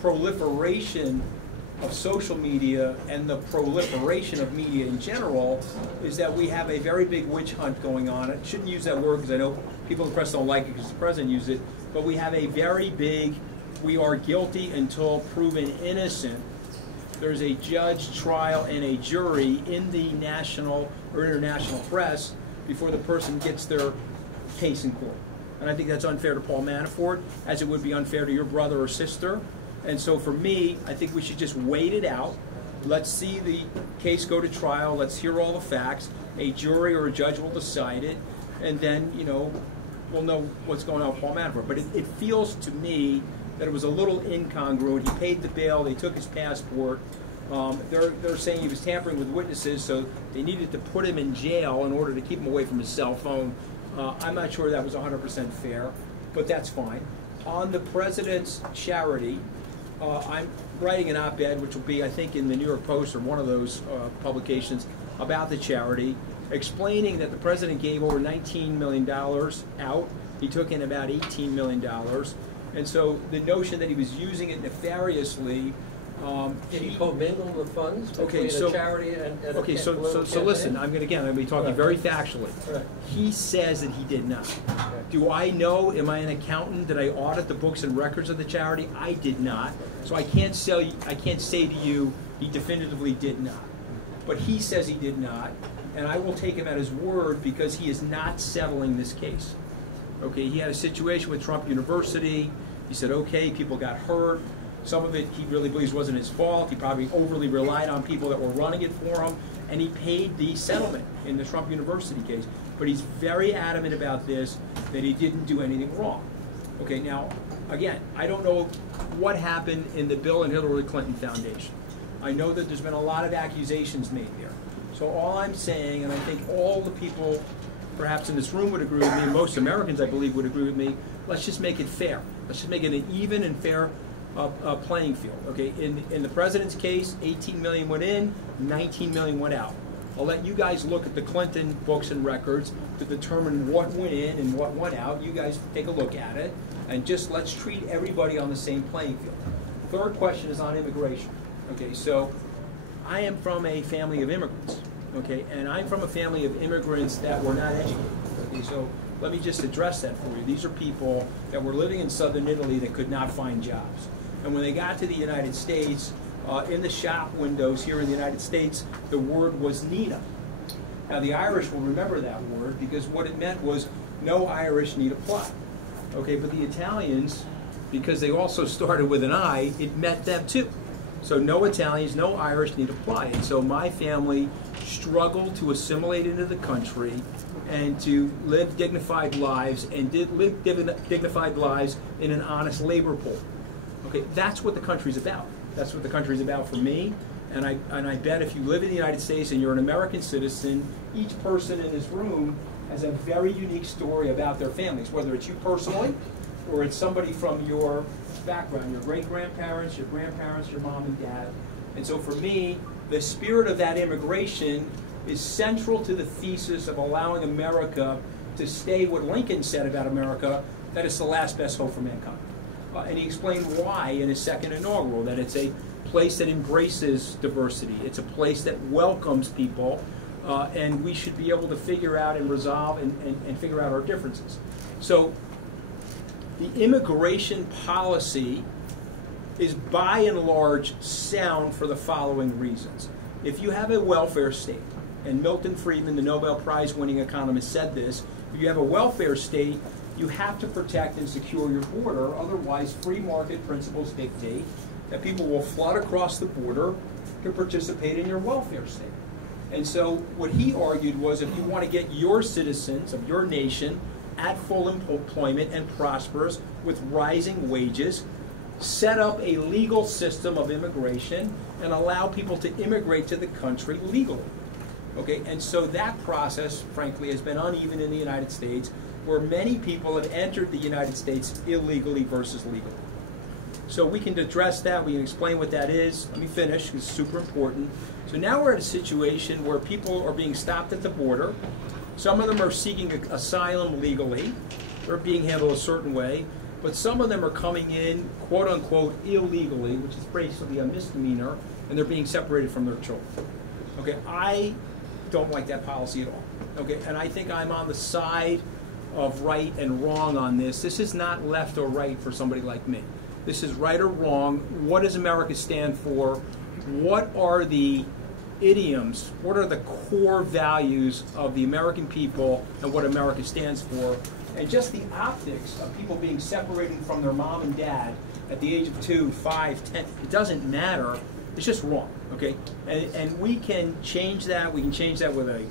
proliferation of social media and the proliferation of media in general is that we have a very big witch hunt going on. I shouldn't use that word because I know people in the press don't like it because the president used it, but we have a very big, we are guilty until proven innocent. There's a judge, trial, and a jury in the national or international press before the person gets their case in court. And I think that's unfair to Paul Manafort, as it would be unfair to your brother or sister. And so for me, I think we should just wait it out. Let's see the case go to trial. Let's hear all the facts. A jury or a judge will decide it. And then, we'll know what's going on with Paul Manafort. But it feels to me that it was a little incongruent. He paid the bail. They took his passport. They're saying he was tampering with witnesses, so they needed to put him in jail in order to keep him away from his cell phone. I'm not sure that was 100% fair, but that's fine. On the president's charity, I'm writing an op-ed, which will be, I think, in the New York Post or one of those publications about the charity, explaining that the president gave over $19 million out. He took in about $18 million. And so the notion that he was using it nefariously. Did he commingle the funds between a charity and a okay, so listen, I'm going to be talking very factually. Right. He says that he did not. Okay. Do I know, am I an accountant? Did I audit the books and records of the charity? I did not. So I can't say to you he definitively did not. But he says he did not, and I will take him at his word because he is not settling this case. Okay, he had a situation with Trump University. He said, okay, people got hurt. Some of it he really believes wasn't his fault. He probably overly relied on people that were running it for him, and he paid the settlement in the Trump University case. But he's very adamant about this, that he didn't do anything wrong. Okay, now, again, I don't know what happened in the Bill and Hillary Clinton Foundation. I know that there's been a lot of accusations made there. So all I'm saying, and I think all the people perhaps in this room would agree with me, and most Americans, I believe, would agree with me, let's just make it fair. Let's just make it an even and fair playing field. Okay, in the president's case, 18 million went in, 19 million went out. I'll let you guys look at the Clinton books and records to determine what went in and what went out. You guys take a look at it, and just let's treat everybody on the same playing field. Third question is on immigration. Okay, so I am from a family of immigrants. Okay, and I'm from a family of immigrants that were not educated. Okay, so let me just address that for you. These are people that were living in southern Italy that could not find jobs. And when they got to the United States, in the shop windows here in the United States, the word was Nina. Now the Irish will remember that word because what it meant was no Irish need apply. Okay, but the Italians, because they also started with an I, it met them too. So no Italians, no Irish need apply. And so my family struggled to assimilate into the country and to live dignified lives, and did live dignified lives in an honest labor pool. Okay, that's what the country's about. That's what the country's about for me. And I bet if you live in the United States and you're an American citizen, each person in this room has a very unique story about their families, whether it's you personally or it's somebody from your background, your great-grandparents, your grandparents, your mom and dad. And so for me, the spirit of that immigration is central to the thesis of allowing America to stay what Lincoln said about America, that it's the last best hope for mankind. And he explained why in his second inaugural, that it's a place that embraces diversity. It's a place that welcomes people, and we should be able to figure out and resolve and figure out our differences. So the immigration policy is by and large sound for the following reasons. If you have a welfare state, and Milton Friedman, the Nobel Prize winning economist, said this, if you have a welfare state, you have to protect and secure your border, otherwise free market principles dictate that people will flood across the border to participate in your welfare state. And so what he argued was, if you want to get your citizens of your nation at full employment and prosperous with rising wages, set up a legal system of immigration and allow people to immigrate to the country legally. Okay, and so that process, frankly, has been uneven in the United States, where many people have entered the United States illegally versus legally. So we can address that, we can explain what that is. Let me finish, because it's super important. So now we're at a situation where people are being stopped at the border. Some of them are seeking asylum legally. They're being handled a certain way. But some of them are coming in, quote unquote, illegally, which is basically a misdemeanor, and they're being separated from their children. Okay, I don't like that policy at all. Okay, and I think I'm on the side of right and wrong on this. This is not left or right for somebody like me. This is right or wrong. What does America stand for? What are the idioms? What are the core values of the American people and what America stands for? And just the optics of people being separated from their mom and dad at the age of 2, 5, 10, it doesn't matter. It's just wrong, okay? And we can change that. We can change that with a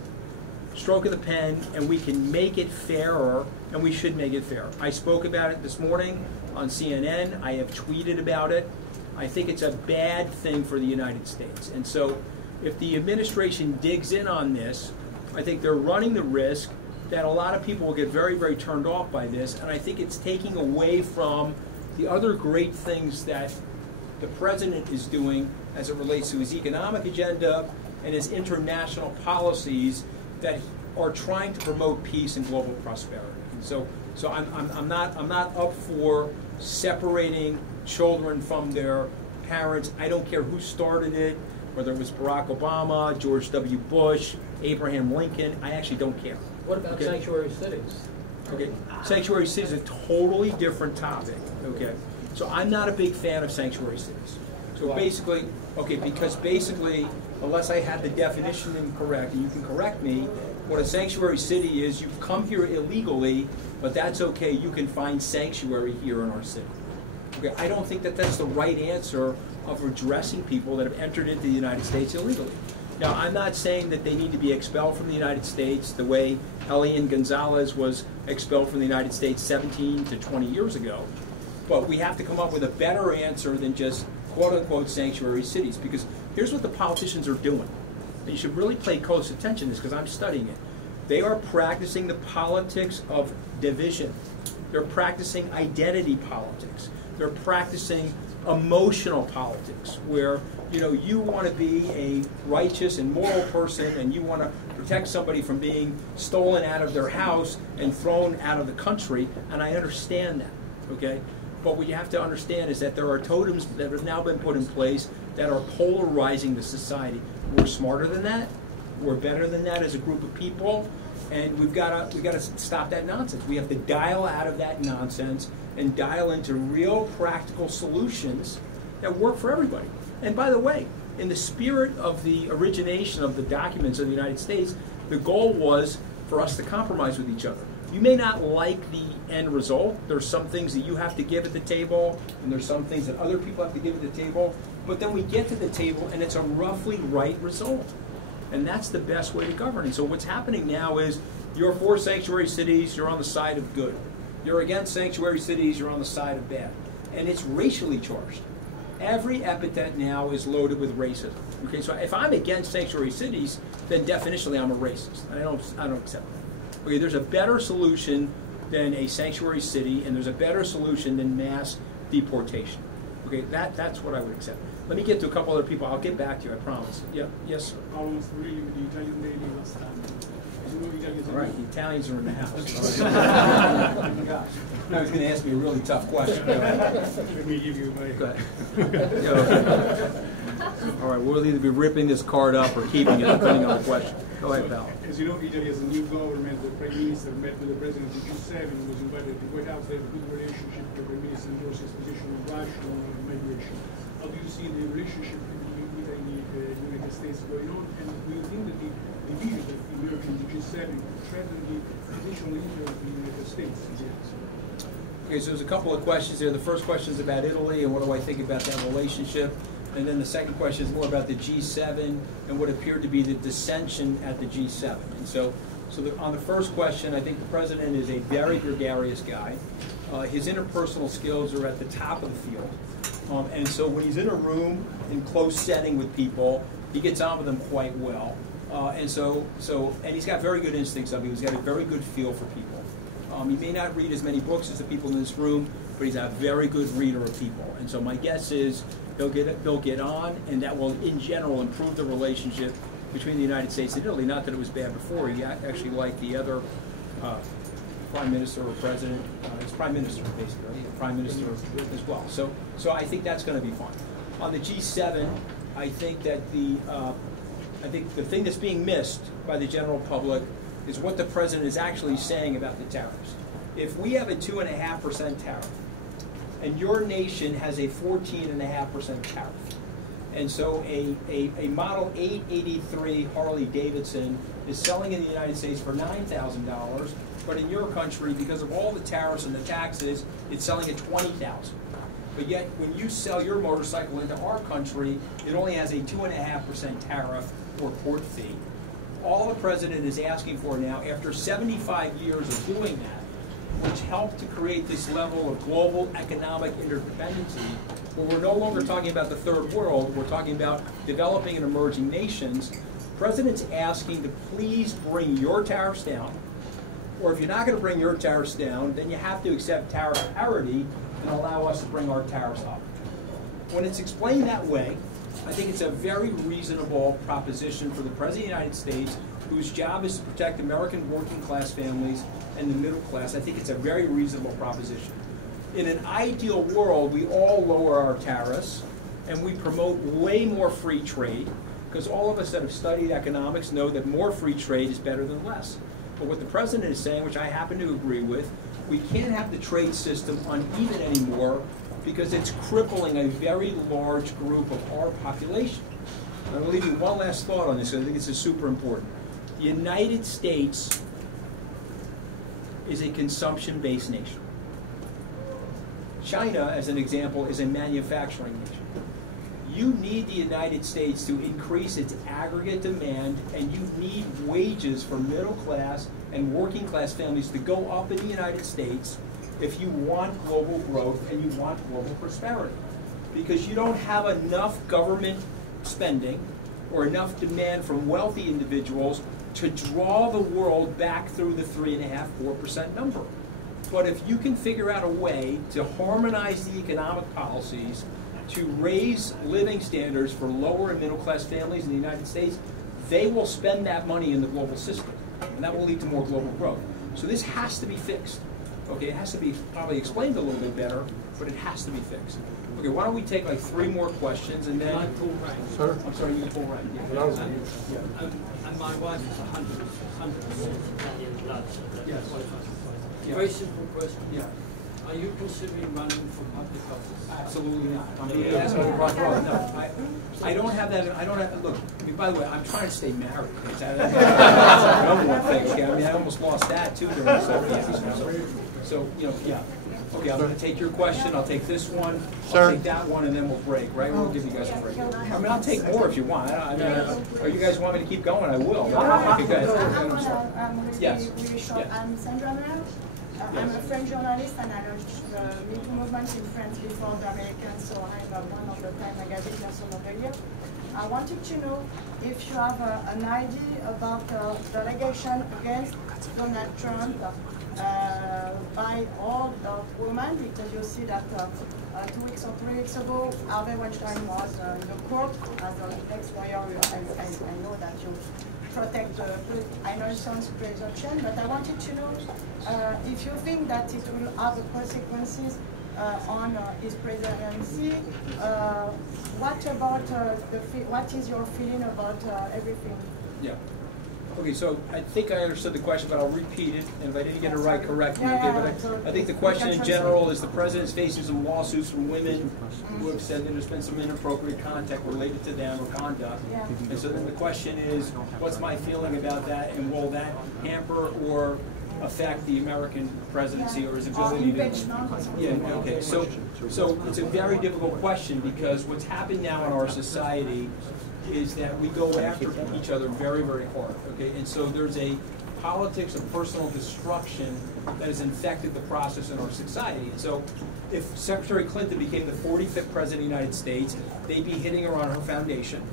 stroke of the pen, and we can make it fairer, and we should make it fair. I spoke about it this morning on CNN. I have tweeted about it. I think it's a bad thing for the United States. And so if the administration digs in on this, I think they're running the risk that a lot of people will get very, very turned off by this, and I think it's taking away from the other great things that the president is doing as it relates to his economic agenda and his international policies that are trying to promote peace and global prosperity. And so I'm not up for separating children from their parents. I don't care who started it, whether it was Barack Obama, George W. Bush, Abraham Lincoln. I actually don't care. What about sanctuary cities? Okay, sanctuary cities is a totally different topic. Okay, so I'm not a big fan of sanctuary cities. So Why? basically, okay, because basically, unless I had the definition incorrect, and you can correct me, what a sanctuary city is, you've come here illegally, but that's okay, you can find sanctuary here in our city. Okay, I don't think that that's the right answer of addressing people that have entered into the United States illegally. Now, I'm not saying that they need to be expelled from the United States the way Elian Gonzalez was expelled from the United States 17 to 20 years ago, but we have to come up with a better answer than just quote-unquote sanctuary cities, because here's what the politicians are doing. And you should really pay close attention to this, because I'm studying it. They are practicing the politics of division. They're practicing identity politics. They're practicing emotional politics, where you want to be a righteous and moral person, and you want to protect somebody from being stolen out of their house and thrown out of the country, and I understand that, okay? But what you have to understand is that there are totems that have now been put in place that are polarizing the society. We're smarter than that. We're better than that as a group of people, and we've got to stop that nonsense. We have to dial out of that nonsense and dial into real practical solutions that work for everybody. And by the way, in the spirit of the origination of the documents of the United States, the goal was for us to compromise with each other. You may not like the end result. There's some things that you have to give at the table, and there's some things that other people have to give at the table. But then we get to the table, and it's a roughly right result. And that's the best way to govern. And so what's happening now is you're for sanctuary cities, you're on the side of good. You're against sanctuary cities, you're on the side of bad. And it's racially charged. Every epithet now is loaded with racism. Okay, so if I'm against sanctuary cities, then definitionally I'm a racist. I don't accept that. Okay, there's a better solution than a sanctuary city, and there's a better solution than mass deportation. Okay, that's what I would accept. Let me get to a couple other people. I'll get back to you, I promise. Yeah, yes, sir. Almost really with the Italian lady last time. All right, the Italians are in the house. Oh my gosh. I was going to ask me a really tough question. Let me give you my... Go ahead. All right, we'll either be ripping this card up or keeping it, depending on the question. Go ahead, Val. As you know, Italy has a new government. The Prime Minister met with the President of the G7 and was invited to the White House. They have a good relationship. The Prime Minister endorsed his position on Russia and migration. How do you see the relationship between Italy and the United States going on? And do you think that the division that emerged in the G7 could threaten the traditional interest in the United States? Okay, so there's a couple of questions there. The first question is about Italy and what do I think about that relationship. And then the second question is more about the G7 and what appeared to be the dissension at the G7. And so on the first question, I think the president is a very gregarious guy. His interpersonal skills are at the top of the field. And so when he's in a room in close setting with people, he gets on with them quite well. And he's got very good instincts of it. He's got a very good feel for people. He may not read as many books as the people in this room, but he's a very good reader of people. And so my guess is they'll get on, and that will, in general, improve the relationship between the United States and Italy. Not that it was bad before. He actually liked the other prime minister or president. His prime minister, basically, right? The prime minister as well. So I think that's going to be fine. On the G7, I think that the thing that's being missed by the general public is what the president is actually saying about the tariffs. If we have a 2.5% tariff, and your nation has a 14.5% tariff, and so a Model 883 Harley Davidson is selling in the United States for $9,000, but in your country, because of all the tariffs and the taxes, it's selling at $20,000. But yet, when you sell your motorcycle into our country, it only has a 2.5% tariff or port fee. All the president is asking for now, after 75 years of doing that, which helped to create this level of global economic interdependency, where we're no longer talking about the third world, we're talking about developing and emerging nations. The president's asking to please bring your tariffs down, or if you're not going to bring your tariffs down, then you have to accept tariff parity and allow us to bring our tariffs up. When it's explained that way, I think it's a very reasonable proposition for the President of the United States, whose job is to protect American working class families and the middle class. I think it's a very reasonable proposition. In an ideal world, we all lower our tariffs and we promote way more free trade, because all of us that have studied economics know that more free trade is better than less. But what the President is saying, which I happen to agree with, we can't have the trade system uneven anymore, because it's crippling a very large group of our population. I'm going to leave you one last thought on this, because I think this is super important. The United States is a consumption-based nation. China, as an example, is a manufacturing nation. You need the United States to increase its aggregate demand, and you need wages for middle class and working class families to go up in the United States if you want global growth and you want global prosperity. Because you don't have enough government spending or enough demand from wealthy individuals to draw the world back through the 3.5%, 4% number. But if you can figure out a way to harmonize the economic policies to raise living standards for lower and middle class families in the United States, they will spend that money in the global system. And that will lead to more global growth. So this has to be fixed. Okay, it has to be probably explained a little bit better, but it has to be fixed. Okay, why don't we take like 3 more questions and then... Sir? I'm sorry, you can pull right. Yeah. And my wife is 100% Italian blood, so that Yes. qualifies. Yeah. Very simple question. Yeah. Are you considering running for public office? Absolutely not. I'm being asked by the right. No, I don't have that. I don't have. Look. I mean, by the way, I'm trying to stay married. That's the number one thing. Okay? I mean, I almost lost that too during the Soviets. So yeah. Okay, I'm going to take your question. I'll take this one. I'll take that one, and then we'll break. Right? We'll give you guys a break. I mean, I'll take more if you want. Or you guys want me to keep going? I will. Okay, go ahead. I'm really short. Yes. I'm Sandra Mel. I'm a French journalist, and I launched the Me Too movement in France before the Americans, so I'm one of the Time magazine person of the year. I wanted to know if you have an idea about the allegation against Donald Trump by all the women, because you see that 2 weeks or 3 weeks ago, Harvey Weinstein was in the court as an ex-lawyer. I know that you protect the innocence presumption, but I wanted to know if you think that it will have consequences on his presidency. What about what is your feeling about everything? Yeah. Okay, so I think I understood the question, but I'll repeat it, and if I didn't get it right, correct me. Okay, but I think the question in general is the president's facing some lawsuits from women who have said that there's been some inappropriate contact related to them or conduct. And so then the question is, what's my feeling about that, and will that hamper or affect the American presidency or his ability to... Yeah, okay, so it's a very difficult question, because what's happened now in our society is that we go after each other very, very hard, okay? And so there's a politics of personal destruction that has infected the process in our society. And so if Secretary Clinton became the 45th president of the United States, they'd be hitting her on her foundation.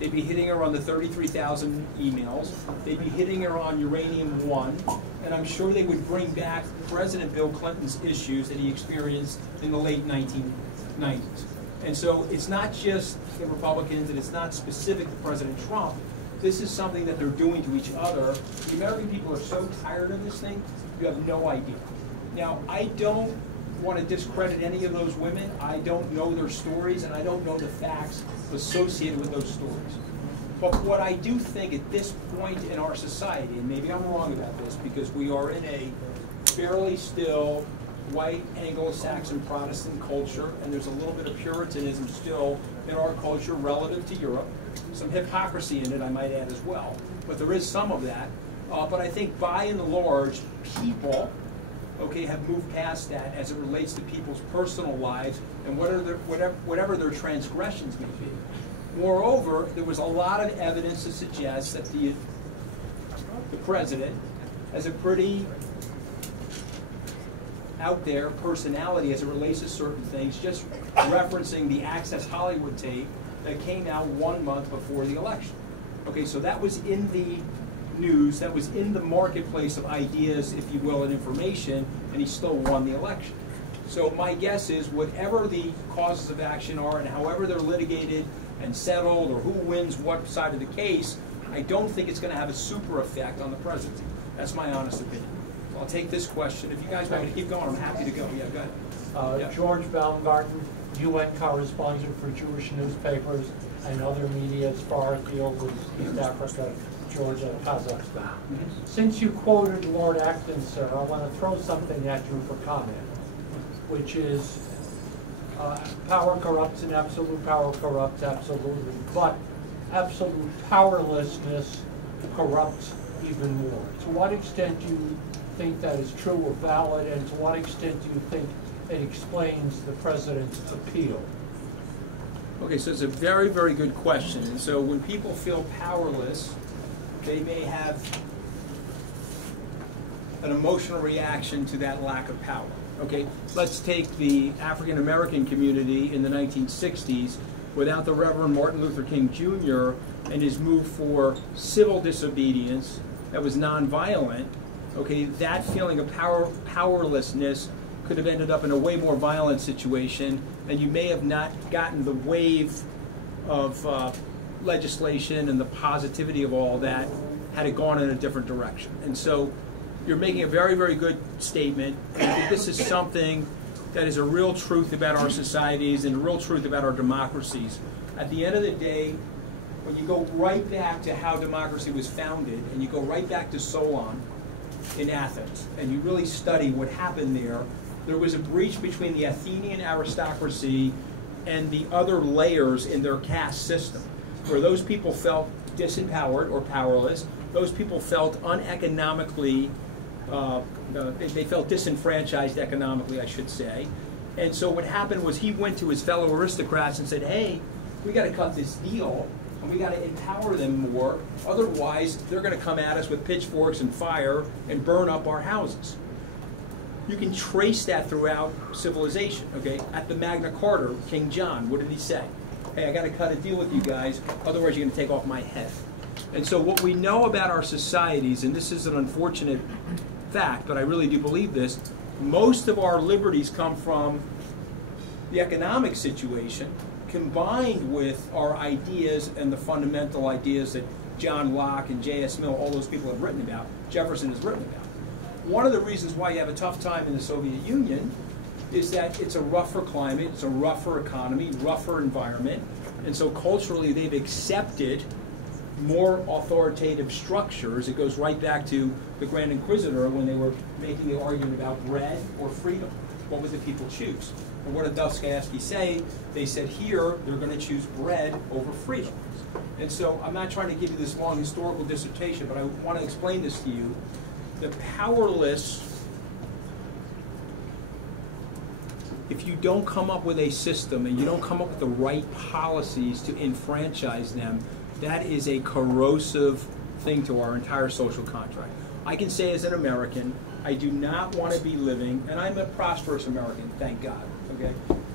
They'd be hitting her on the 33,000 emails. They'd be hitting her on Uranium One. And I'm sure they would bring back President Bill Clinton's issues that he experienced in the late 1990s. And so it's not just the Republicans, and it's not specific to President Trump. This is something that they're doing to each other. The American people are so tired of this thing, you have no idea. Now, I don't want to discredit any of those women. I don't know their stories, and I don't know the facts associated with those stories. But what I do think at this point in our society, and maybe I'm wrong about this, because we are in a fairly still white Anglo-Saxon Protestant culture, and there's a little bit of Puritanism still in our culture relative to Europe. Some hypocrisy in it, I might add, as well. But there is some of that. But I think by and large, people, okay, have moved past that as it relates to people's personal lives and whatever their transgressions may be. Moreover, there was a lot of evidence to suggest that the president has a pretty out there personality as it relates to certain things, just referencing the Access Hollywood tape that came out 1 month before the election. Okay, so that was in the news, that was in the marketplace of ideas, if you will, and information, and he still won the election. So my guess is whatever the causes of action are and however they're litigated and settled, or who wins what side of the case, I don't think it's going to have a super effect on the presidency. That's my honest opinion. I'll take this question. If you guys want me to keep going, I'm happy to go. Yeah, go ahead. George Baumgarten, UN correspondent for Jewish newspapers and other media as far afield as East Africa, Georgia, Kazakhstan. Since you quoted Lord Acton, sir, I want to throw something at you for comment, which is power corrupts and absolute power corrupts absolutely, but absolute powerlessness corrupts even more. To what extent do you think that is true or valid, and to what extent do you think it explains the president's appeal? Okay, so it's a very, very good question. And so when people feel powerless, they may have an emotional reaction to that lack of power. Okay, let's take the African American community in the 1960s. Without the Reverend Martin Luther King Jr. and his move for civil disobedience that was nonviolent, okay, that feeling of powerlessness could have ended up in a way more violent situation, and you may have not gotten the wave of legislation and the positivity of all that had it gone in a different direction. And so you're making a very, very good statement. I think this is something that is a real truth about our societies and a real truth about our democracies. At the end of the day, when you go right back to how democracy was founded, and you go right back to Solon in Athens, and you really study what happened there, there was a breach between the Athenian aristocracy and the other layers in their caste system, where those people felt disempowered or powerless. Those people felt uneconomically, they felt disenfranchised economically, I should say. And so what happened was he went to his fellow aristocrats and said, hey, we got to cut this deal, and we got to empower them more. Otherwise, they're going to come at us with pitchforks and fire and burn up our houses. You can trace that throughout civilization, okay? At the Magna Carta, King John, what did he say? Hey, I got to cut a deal with you guys, otherwise you're going to take off my head. And so what we know about our societies, and this is an unfortunate fact, but I really do believe this, most of our liberties come from the economic situation combined with our ideas and the fundamental ideas that John Locke and J.S. Mill, all those people have written about, Jefferson has written about. One of the reasons why you have a tough time in the Soviet Union is that it's a rougher climate, it's a rougher economy, rougher environment, and so culturally they've accepted more authoritative structures. It goes right back to the Grand Inquisitor when they were making the argument about bread or freedom. What would the people choose? And what did Dostoevsky say? They said here they're going to choose bread over freedom. And so I'm not trying to give you this long historical dissertation, but I want to explain this to you. The powerless, if you don't come up with a system and you don't come up with the right policies to enfranchise them, that is a corrosive thing to our entire social contract. I can say as an American, I do not want to be living, and I'm a prosperous American, thank God, okay?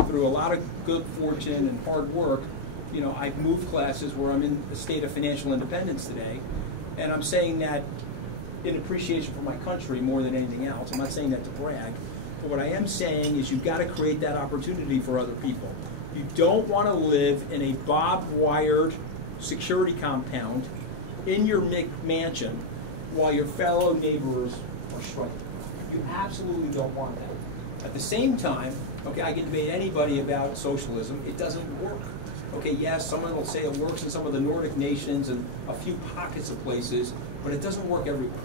Through a lot of good fortune and hard work, you know, I've moved classes where I'm in a state of financial independence today, and I'm saying that in appreciation for my country more than anything else. I'm not saying that to brag, but what I am saying is you've got to create that opportunity for other people. You don't want to live in a barbed-wired security compound in your mansion while your fellow neighbors are striking. You absolutely don't want that. At the same time, okay, I can debate anybody about socialism. It doesn't work. Okay, yes, someone will say it works in some of the Nordic nations and a few pockets of places, but it doesn't work everywhere.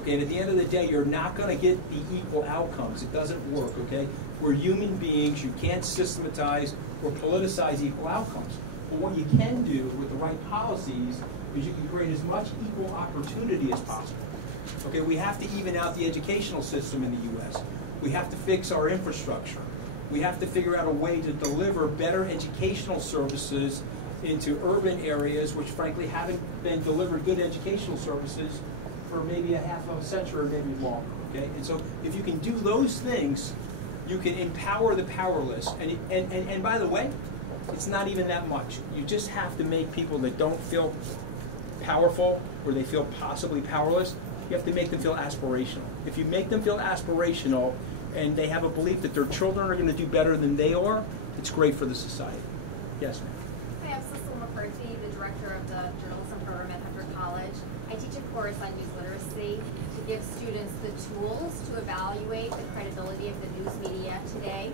Okay, and at the end of the day, you're not going to get the equal outcomes. It doesn't work, okay? We're human beings. You can't systematize or politicize equal outcomes. But what you can do with the right policies is you can create as much equal opportunity as possible. Okay, we have to even out the educational system in the U.S. We have to fix our infrastructure. We have to figure out a way to deliver better educational services into urban areas which frankly haven't been delivered good educational services for maybe a half of a century or maybe longer, okay? And so if you can do those things, you can empower the powerless. And by the way, it's not even that much. You just have to make people that don't feel powerful or they feel possibly powerless, you have to make them feel aspirational. If you make them feel aspirational and they have a belief that their children are going to do better than they are, it's great for the society. Yes, ma'am. Hi, I'm Cecil McCarthy, the director of the journalism program at Hunter College. I teach a course on news literacy to give students the tools to evaluate the credibility of the news media today.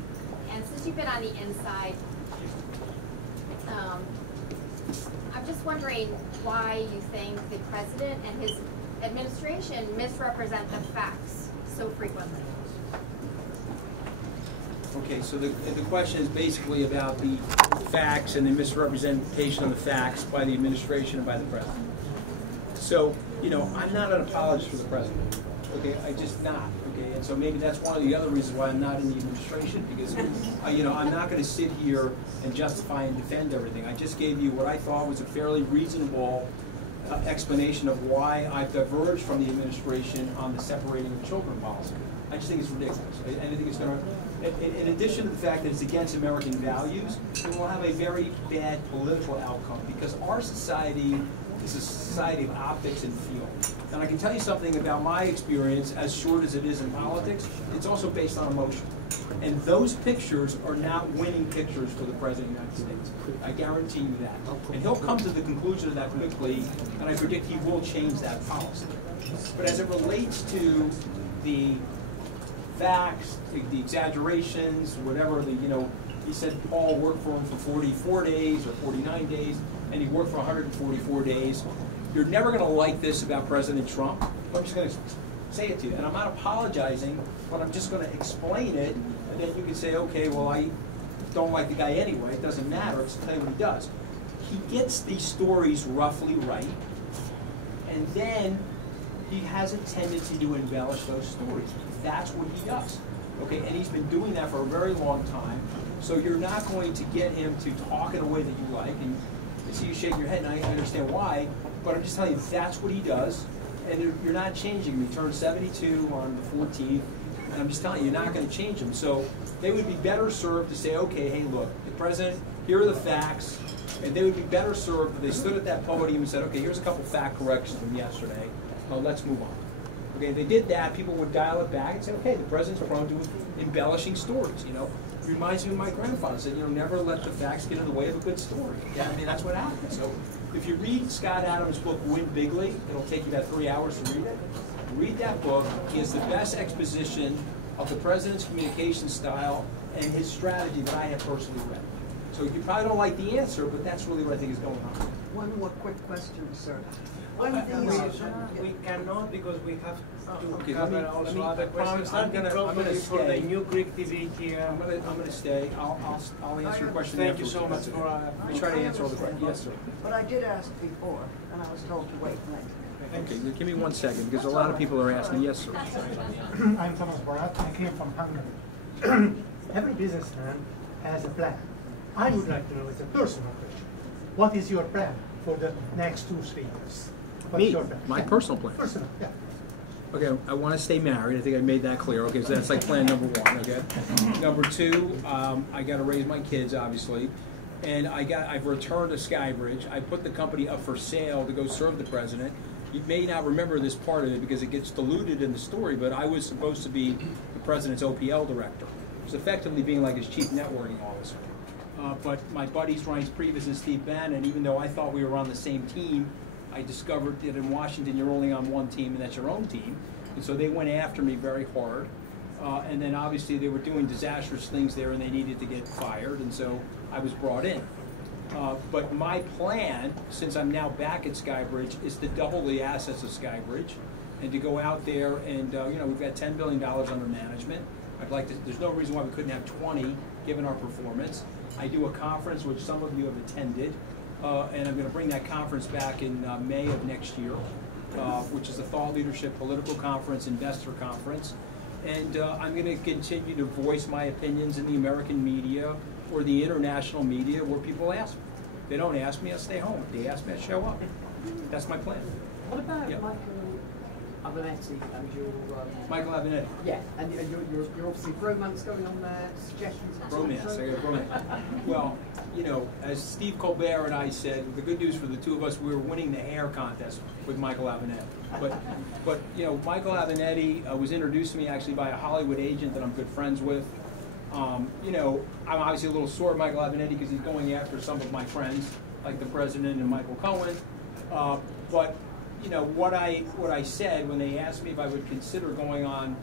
And since you've been on the inside, I'm just wondering why you think the president and his administration misrepresent the facts so frequently. Okay, so the question is basically about the facts and the misrepresentation of the facts by the administration and by the president. So, you know, I'm not an apologist for the president. Okay, I'm just not. Okay, and so maybe that's one of the other reasons why I'm not in the administration, because you know, I'm not going to sit here and justify and defend everything. I just gave you what I thought was a fairly reasonable explanation of why I've diverged from the administration on the separating of children policy. I just think it's ridiculous. And I think it's going to, in addition to the fact that it's against American values, it will have a very bad political outcome, because our society is a society of optics and feel. And I can tell you something about my experience, as short as it is in politics, it's also based on emotion. And those pictures are not winning pictures for the President of the United States. I guarantee you that. And he'll come to the conclusion of that quickly, and I predict he will change that policy. But as it relates to the facts, the exaggerations, whatever, you know, he said Paul worked for him for 44 days or 49 days, and he worked for 144 days. You're never going to like this about President Trump. I'm just going to say it to you. And I'm not apologizing, but I'm just going to explain it, and then you can say, okay, well, don't like the guy anyway, it doesn't matter, it's tell you what he does. He gets these stories roughly right, and then he has a tendency to embellish those stories. That's what he does. Okay, and he's been doing that for a very long time. So you're not going to get him to talk in a way that you like, and I see you shake your head, and I understand why, but I'm just telling you that's what he does, and you're not changing him. He turned 72 on the 14th, and I'm just telling you, you're not going to change him. So they would be better served to say, okay, hey, look, the president, here are the facts, and they would be better served if they stood at that podium and said, okay, here's a couple fact corrections from yesterday, let's move on. Okay, if they did that, people would dial it back and say, okay, the president's prone to embellishing stories, you know. It reminds me of my grandfather said, you know, never let the facts get in the way of a good story. Yeah, I mean, that's what happens. So if you read Scott Adams' book, Win Bigly, it'll take you about 3 hours to read it. Read that book. He has the best exposition of the president's communication style and his strategy that I have personally read. So you probably don't like the answer, but that's really what I think is going on. One more quick question, sir. We cannot because we have to cover also other questions. I'm gonna for the new Greek TV here. I'm gonna stay. I'll answer your question. Thank you so much for. I try to answer all the questions. Yes, sir. But I did ask before, and I was told to wait. Okay, give me 1 second because a lot of people are asking. Yes, sir. I'm Thomas Barat. I came from Hungary. Every businessman has a plan. I would like to know, it's a personal question. What is your plan for the next 2-3 years? What's your plan? My personal plan. Personal, yeah. Okay, I want to stay married. I think I made that clear. Okay, so that's like plan number 1. Okay. Number 2, I got to raise my kids, obviously, and I've returned to Skybridge. I put the company up for sale to go serve the president. You may not remember this part of it because it gets diluted in the story, but I was supposed to be the president's OPL director. It was effectively being like his chief networking officer. But my buddies Ryan Previs and Steve Bannon, even though I thought we were on the same team, I discovered that in Washington you're only on one team and that's your own team. And so they went after me very hard. And then obviously they were doing disastrous things there and they needed to get fired, and so I was brought in. But my plan, since I'm now back at Skybridge, is to double the assets of Skybridge and to go out there and, you know, we've got $10 billion under management. I'd like to, there's no reason why we couldn't have 20 given our performance. I do a conference which some of you have attended, and I'm going to bring that conference back in May of next year, which is the Thought Leadership Political Conference, Investor Conference. And I'm going to continue to voice my opinions in the American media or the international media where people ask me. If they don't ask me, I stay home. If they ask me, I show up. That's my plan. What about Michael Avenatti and your... Michael Avenatti. Yeah, and you're obviously romance going on there, suggestions... Romance, I got romance. Well, you know, as Steve Colbert and I said, the good news for the two of us, we were winning the hair contest with Michael Avenatti. But you know, Michael Avenatti was introduced to me actually by a Hollywood agent that I'm good friends with. You know, I'm obviously a little sore at Michael Avenatti because he's going after some of my friends, like the president and Michael Cohen. But you know, what I said when they asked me if I would consider going on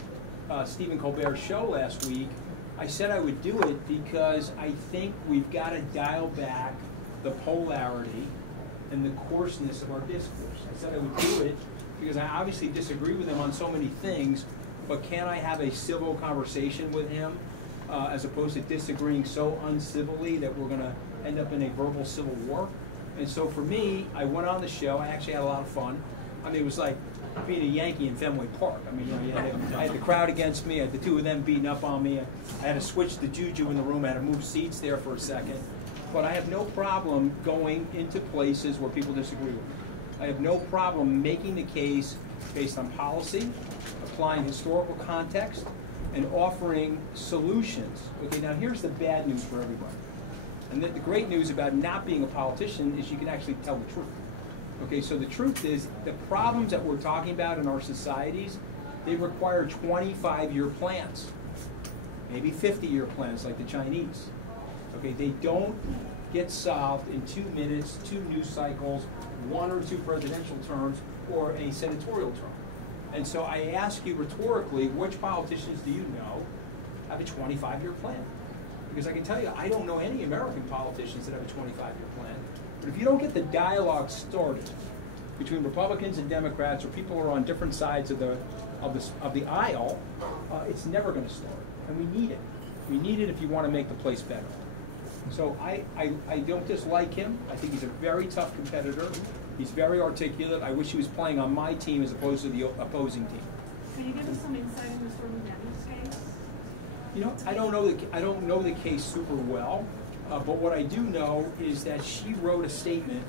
Stephen Colbert's show last week, I said I would do it because I think we've got to dial back the polarity and the coarseness of our discourse. I said I would do it because I obviously disagree with him on so many things, but can I have a civil conversation with him as opposed to disagreeing so uncivilly that we're going to end up in a verbal civil war? And so for me, I went on the show. I actually had a lot of fun. I mean, it was like being a Yankee in Fenway Park. I mean, you know, I had the crowd against me. I had the two of them beating up on me. I had to switch the juju in the room. I had to move seats there for a second. But I have no problem going into places where people disagree with me. I have no problem making the case based on policy, applying historical context, and offering solutions. Okay, now here's the bad news for everybody. And the great news about not being a politician is you can actually tell the truth. Okay, so the truth is the problems that we're talking about in our societies, they require 25-year plans, maybe 50-year plans like the Chinese. Okay, they don't get solved in 2 minutes, 2 news cycles, 1 or 2 presidential terms, or a senatorial term. And so I ask you rhetorically, which politicians do you know have a 25-year plan? Because I can tell you, I don't know any American politicians that have a 25-year plan. But if you don't get the dialogue started between Republicans and Democrats, or people who are on different sides of the aisle, it's never going to start. And we need it. We need it if you want to make the place better. So I don't dislike him. I think he's a very tough competitor. He's very articulate. I wish he was playing on my team as opposed to the opposing team. Can you give us some insight into Stormy Daniels' case? You know, I don't know the case super well, but what I do know is that she wrote a statement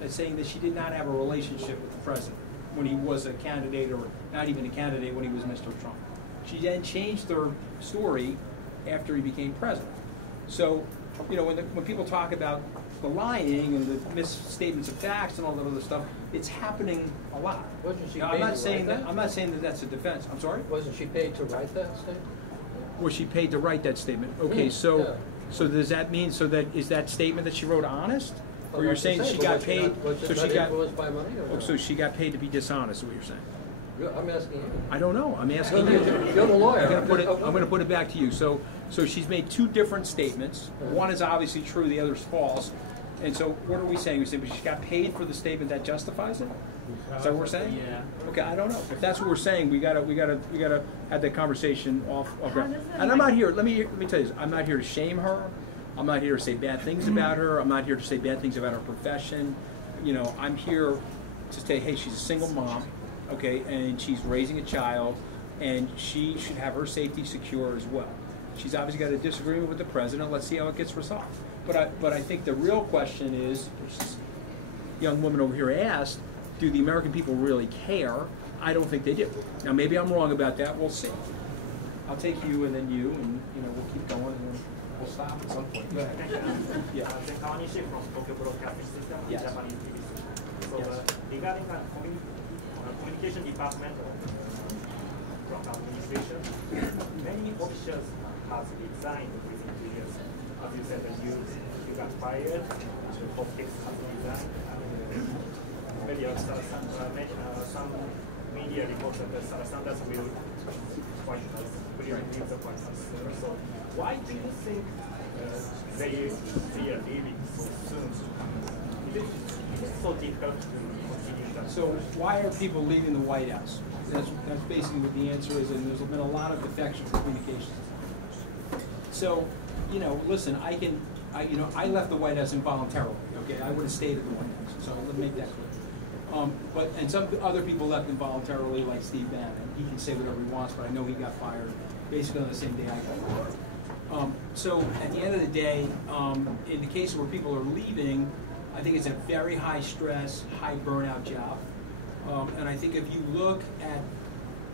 that's saying that she did not have a relationship with the president when he was a candidate, or not even a candidate when he was Mr. Trump. She then changed her story after he became president. So, you know, when people talk about the lying and the misstatements of facts and all that other stuff, it's happening a lot. Wasn't she Now, paid I'm not to saying write that. I'm not saying that that's a defense. I'm sorry. Wasn't she paid to write that statement? Was she paid to write that statement? Okay, so yeah. so does that mean, so that is that statement that she wrote honest, or Well, you're that's saying the she same, got but paid? was So it she not got. influenced by money or Oh, not? so she got paid to be dishonest. Is what you're saying? I'm asking you. I don't know. I'm asking you. You're the lawyer. I'm going to put it back to you. So she's made two different statements. One is obviously true, the other's false. And so what are we saying? We're saying she got paid for the statement that justifies it? Is that what we're saying? Yeah. Okay, I don't know. If that's what we're saying, we gotta have that conversation off ground. And I'm not here. Let me tell you this. I'm not here to shame her. I'm not here to say bad things about her. I'm not here to say bad things about her profession. You know, I'm here to say, hey, she's a single mom, okay, and she's raising a child, and she should have her safety secure as well. She's obviously got a disagreement with the president. Let's see how it gets resolved. But I think the real question is, which this young woman over here asked, do the American people really care? I don't think they do. Now maybe I'm wrong about that. We'll see. I'll take you and then you, and you know we'll keep going and then we'll stop at some point. Go ahead. Yeah. Scaramucci from Tokyo Broadcasting System, Yes. Japanese TV. So Yes. regarding the communication department of Trump administration, many officials have resigned within 2 years. As you said, that you got fired, the politics has resigned. Some media reports that Sarah Sanders will leave the White House. So why do you think they are leaving so soon? Is it so difficult to continue that? So why are people leaving the White House? That's basically what the answer is, and there's been a lot of defections in communications. So, you know, listen, I left the White House involuntarily. Okay, I would have stayed at the White House. So let me make that clear. And some other people left involuntarily, like Steve Bannon. He can say whatever he wants, but I know he got fired basically on the same day I got fired. So at the end of the day, in the case where people are leaving, I think it's a very high stress, high burnout job. And I think if you look at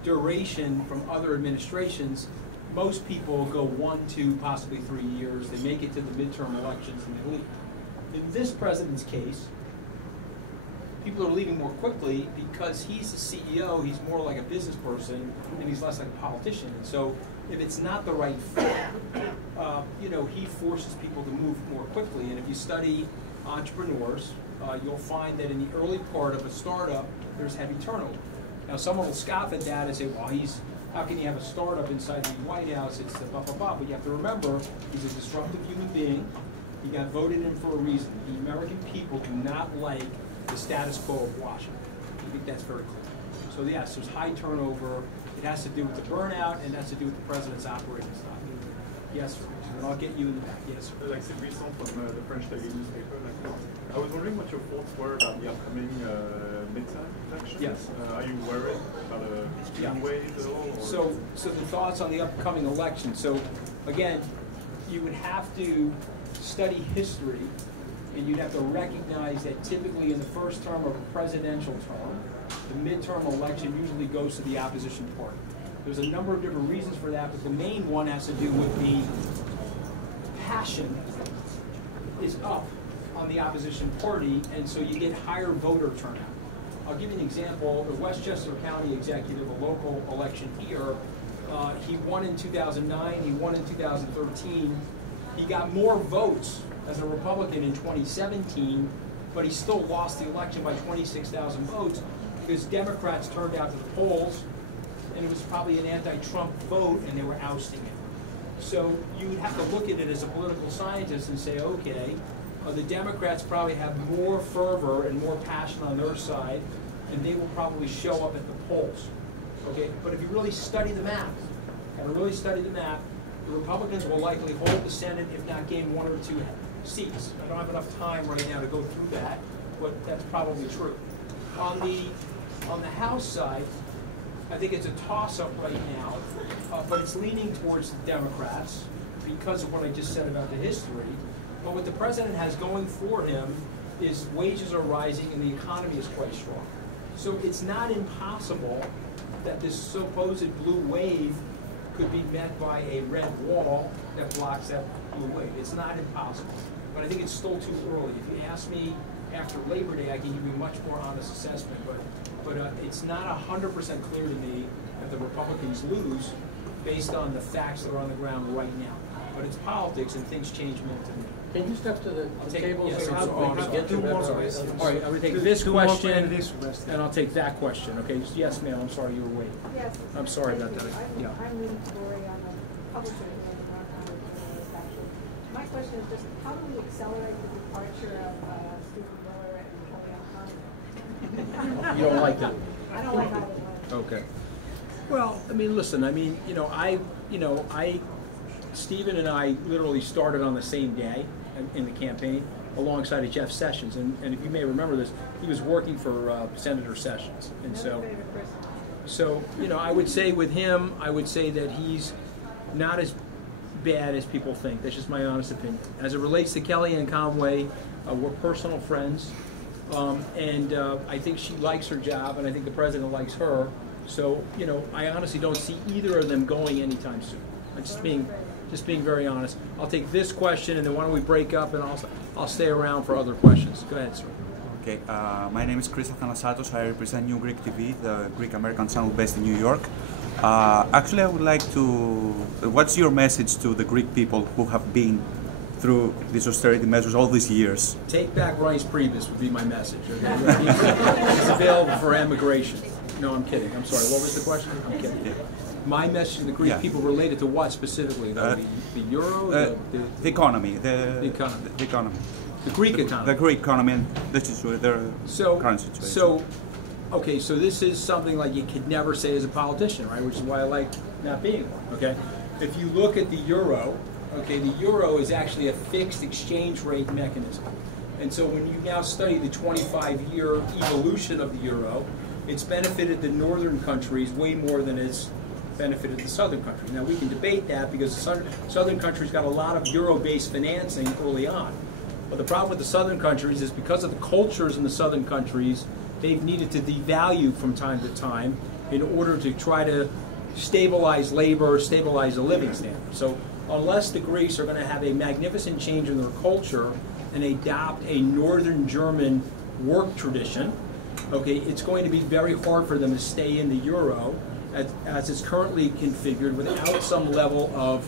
duration from other administrations, most people go 1, 2, possibly 3 years. They make it to the midterm elections and they leave. In this president's case, people are leaving more quickly because he's the CEO, he's more like a business person, and he's less like a politician. And so if it's not the right fit, you know, he forces people to move more quickly. And if you study entrepreneurs, you'll find that in the early part of a startup, there's heavy turnover. Now someone will scoff at that and say, well, how can you have a startup inside the White House? It's the blah, blah, blah. But you have to remember, he's a disruptive human being. He got voted in for a reason. The American people do not like the status quo of Washington. I think that's very clear. So yes, there's high turnover. It has to do with the burnout, and it has to do with the president's operating style. Yes, sir. And I'll get you in the back. Yes, sir. Like Sylvie from the French daily newspaper. I was wondering what your thoughts were about the upcoming midterm elections. Yes. Are you worried about a swing wave at all? Or? So the thoughts on the upcoming election. So again, you would have to study history, and you'd have to recognize that typically in the first term of a presidential term, the midterm election usually goes to the opposition party. There's a number of different reasons for that, but the main one has to do with the passion is up on the opposition party, and so you get higher voter turnout. I'll give you an example. The Westchester County executive, a local election here, he won in 2009, he won in 2013. He got more votes as a Republican in 2017, but he still lost the election by 26,000 votes because Democrats turned out to the polls, and it was probably an anti-Trump vote, and they were ousting him. So you would have to look at it as a political scientist and say, okay, the Democrats probably have more fervor and more passion on their side, and they will probably show up at the polls. Okay, but if you really study the map, the Republicans will likely hold the Senate, if not gain 1 or 2 seats. I don't have enough time right now to go through that, but that's probably true. On the House side, I think it's a toss-up right now, but it's leaning towards the Democrats because of what I just said about the history. But what the president has going for him is wages are rising and the economy is quite strong. So it's not impossible that this supposed blue wave could be met by a red wall that blocks that blue wave. It's not impossible. But I think it's still too early. If you ask me after Labor Day, I can give you a much more honest assessment. But it's not 100% clear to me that the Republicans lose based on the facts that are on the ground right now. But it's politics and things change minute to minute. Can you step to the table? Yes, so I'll get to all right, I'm going to take this question and I'll take that question. Okay, yes, ma'am. I'm sorry you were waiting. Yes. I'm sorry about that. Yeah. I'm Lynn Torrey. I'm a publisher here in the actually. My question is just how do we accelerate the departure of Stephen Miller and Kellyanne Conway? You don't like that? I don't like either one. Okay. Well, I mean, listen. I mean, Stephen and I literally started on the same day in the campaign alongside of Jeff Sessions, and if you may remember this, he was working for Senator Sessions, and so I would say with him, I would say that he's not as bad as people think. That's just my honest opinion. As it relates to Kellyanne Conway, we're personal friends, and I think she likes her job, and I think the president likes her. So I honestly don't see either of them going anytime soon. I'm just being very honest. I'll take this question, and then why don't we break up, and I'll stay around for other questions. Go ahead, sir. Okay, my name is Chris Athanasatos. I represent New Greek TV, the Greek-American channel based in New York. Actually, I would like to... What's your message to the Greek people who have been through these austerity measures all these years? Take back Rice Priebus would be my message. Okay? It's available for emigration. No, I'm kidding. I'm sorry. What was the question? I'm kidding. Yeah. My message to the Greek people related to what specifically? The euro? The economy. The economy. The economy. The Greek economy. The Greek economy and their current situation. Okay, so this is something like you could never say as a politician, right? Which is why I like not being one, okay? If you look at the euro, okay, the euro is actually a fixed exchange rate mechanism. And so when you now study the 25-year evolution of the euro, it's benefited the northern countries way more than it's benefited the southern countries. Now, we can debate that because the southern countries got a lot of euro-based financing early on. But the problem with the southern countries is because of the cultures in the southern countries, they've needed to devalue from time to time in order to try to stabilize labor, stabilize the living standard. So unless the Greeks are going to have a magnificent change in their culture and adopt a northern German work tradition, okay, it's going to be very hard for them to stay in the euro as it's currently configured without some level of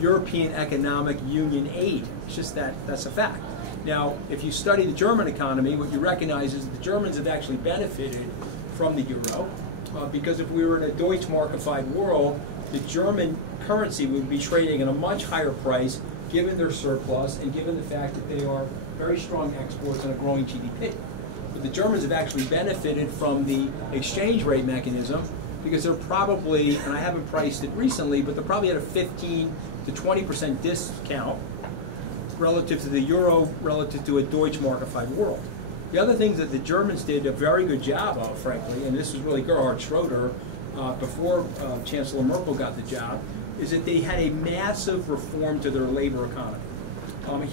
European Economic Union aid. It's just that's a fact. Now, if you study the German economy, what you recognize is that the Germans have actually benefited from the euro because if we were in a Deutschmarkified world, the German currency would be trading at a much higher price given their surplus and given the fact that they are very strong exports and a growing GDP. But the Germans have actually benefited from the exchange rate mechanism because they're probably, and I haven't priced it recently, but they're probably at a 15 to 20% discount relative to the euro, relative to a Deutschmarkified world. The other things that the Germans did a very good job of, frankly, and this was really Gerhard Schroeder before Chancellor Merkel got the job, is that they had a massive reform to their labor economy.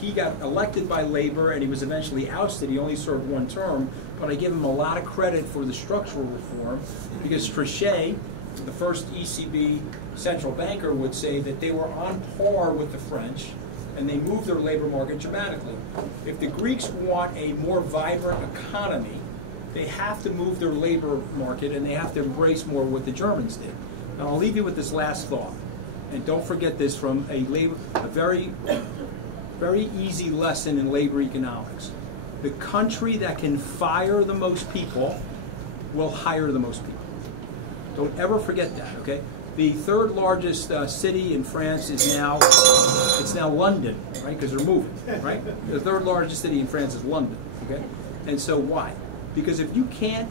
He got elected by labor and he was eventually ousted. He only served one term, but I give him a lot of credit for the structural reform because Trichet, the first ECB central banker, would say that they were on par with the French and they moved their labor market dramatically. If the Greeks want a more vibrant economy, they have to move their labor market and they have to embrace more what the Germans did. And I'll leave you with this last thought. And don't forget this from a very easy lesson in labor economics. The country that can fire the most people will hire the most people. Don't ever forget that, okay? The third largest city in France is now London, right? Because they're moving, right? The third largest city in France is London, okay? And so why? Because if you can't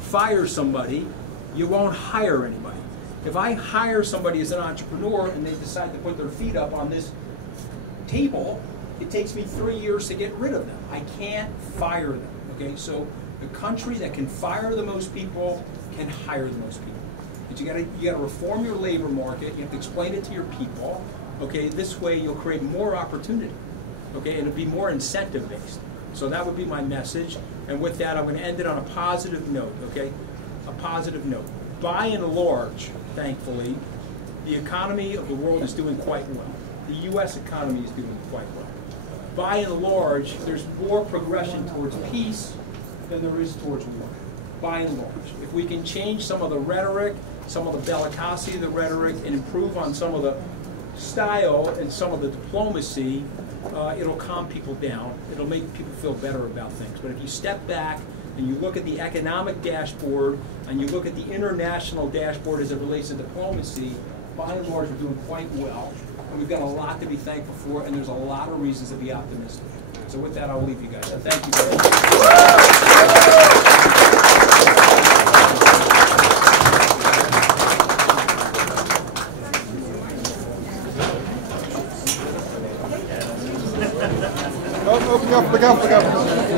fire somebody, you won't hire anybody. If I hire somebody as an entrepreneur and they decide to put their feet up on this table, it takes me 3 years to get rid of them. I can't fire them, okay? So the country that can fire the most people can hire the most people. But you gotta reform your labor market. You have to explain it to your people, okay? This way you'll create more opportunity, okay? And it'll be more incentive based. So that would be my message. And with that, I'm gonna end it on a positive note, okay? A positive note. By and large, thankfully, the economy of the world is doing quite well. The U.S. economy is doing quite well. By and large, there's more progression towards peace than there is towards war. By and large. If we can change some of the rhetoric, some of the bellicosity of the rhetoric, and improve on some of the style and some of the diplomacy, it'll calm people down. It'll make people feel better about things. But if you step back and you look at the economic dashboard and you look at the international dashboard as it relates to diplomacy, by and large, we're doing quite well. And we've got a lot to be thankful for, and there's a lot of reasons to be optimistic. So with that, I'll leave you guys. And thank you very much. Look up.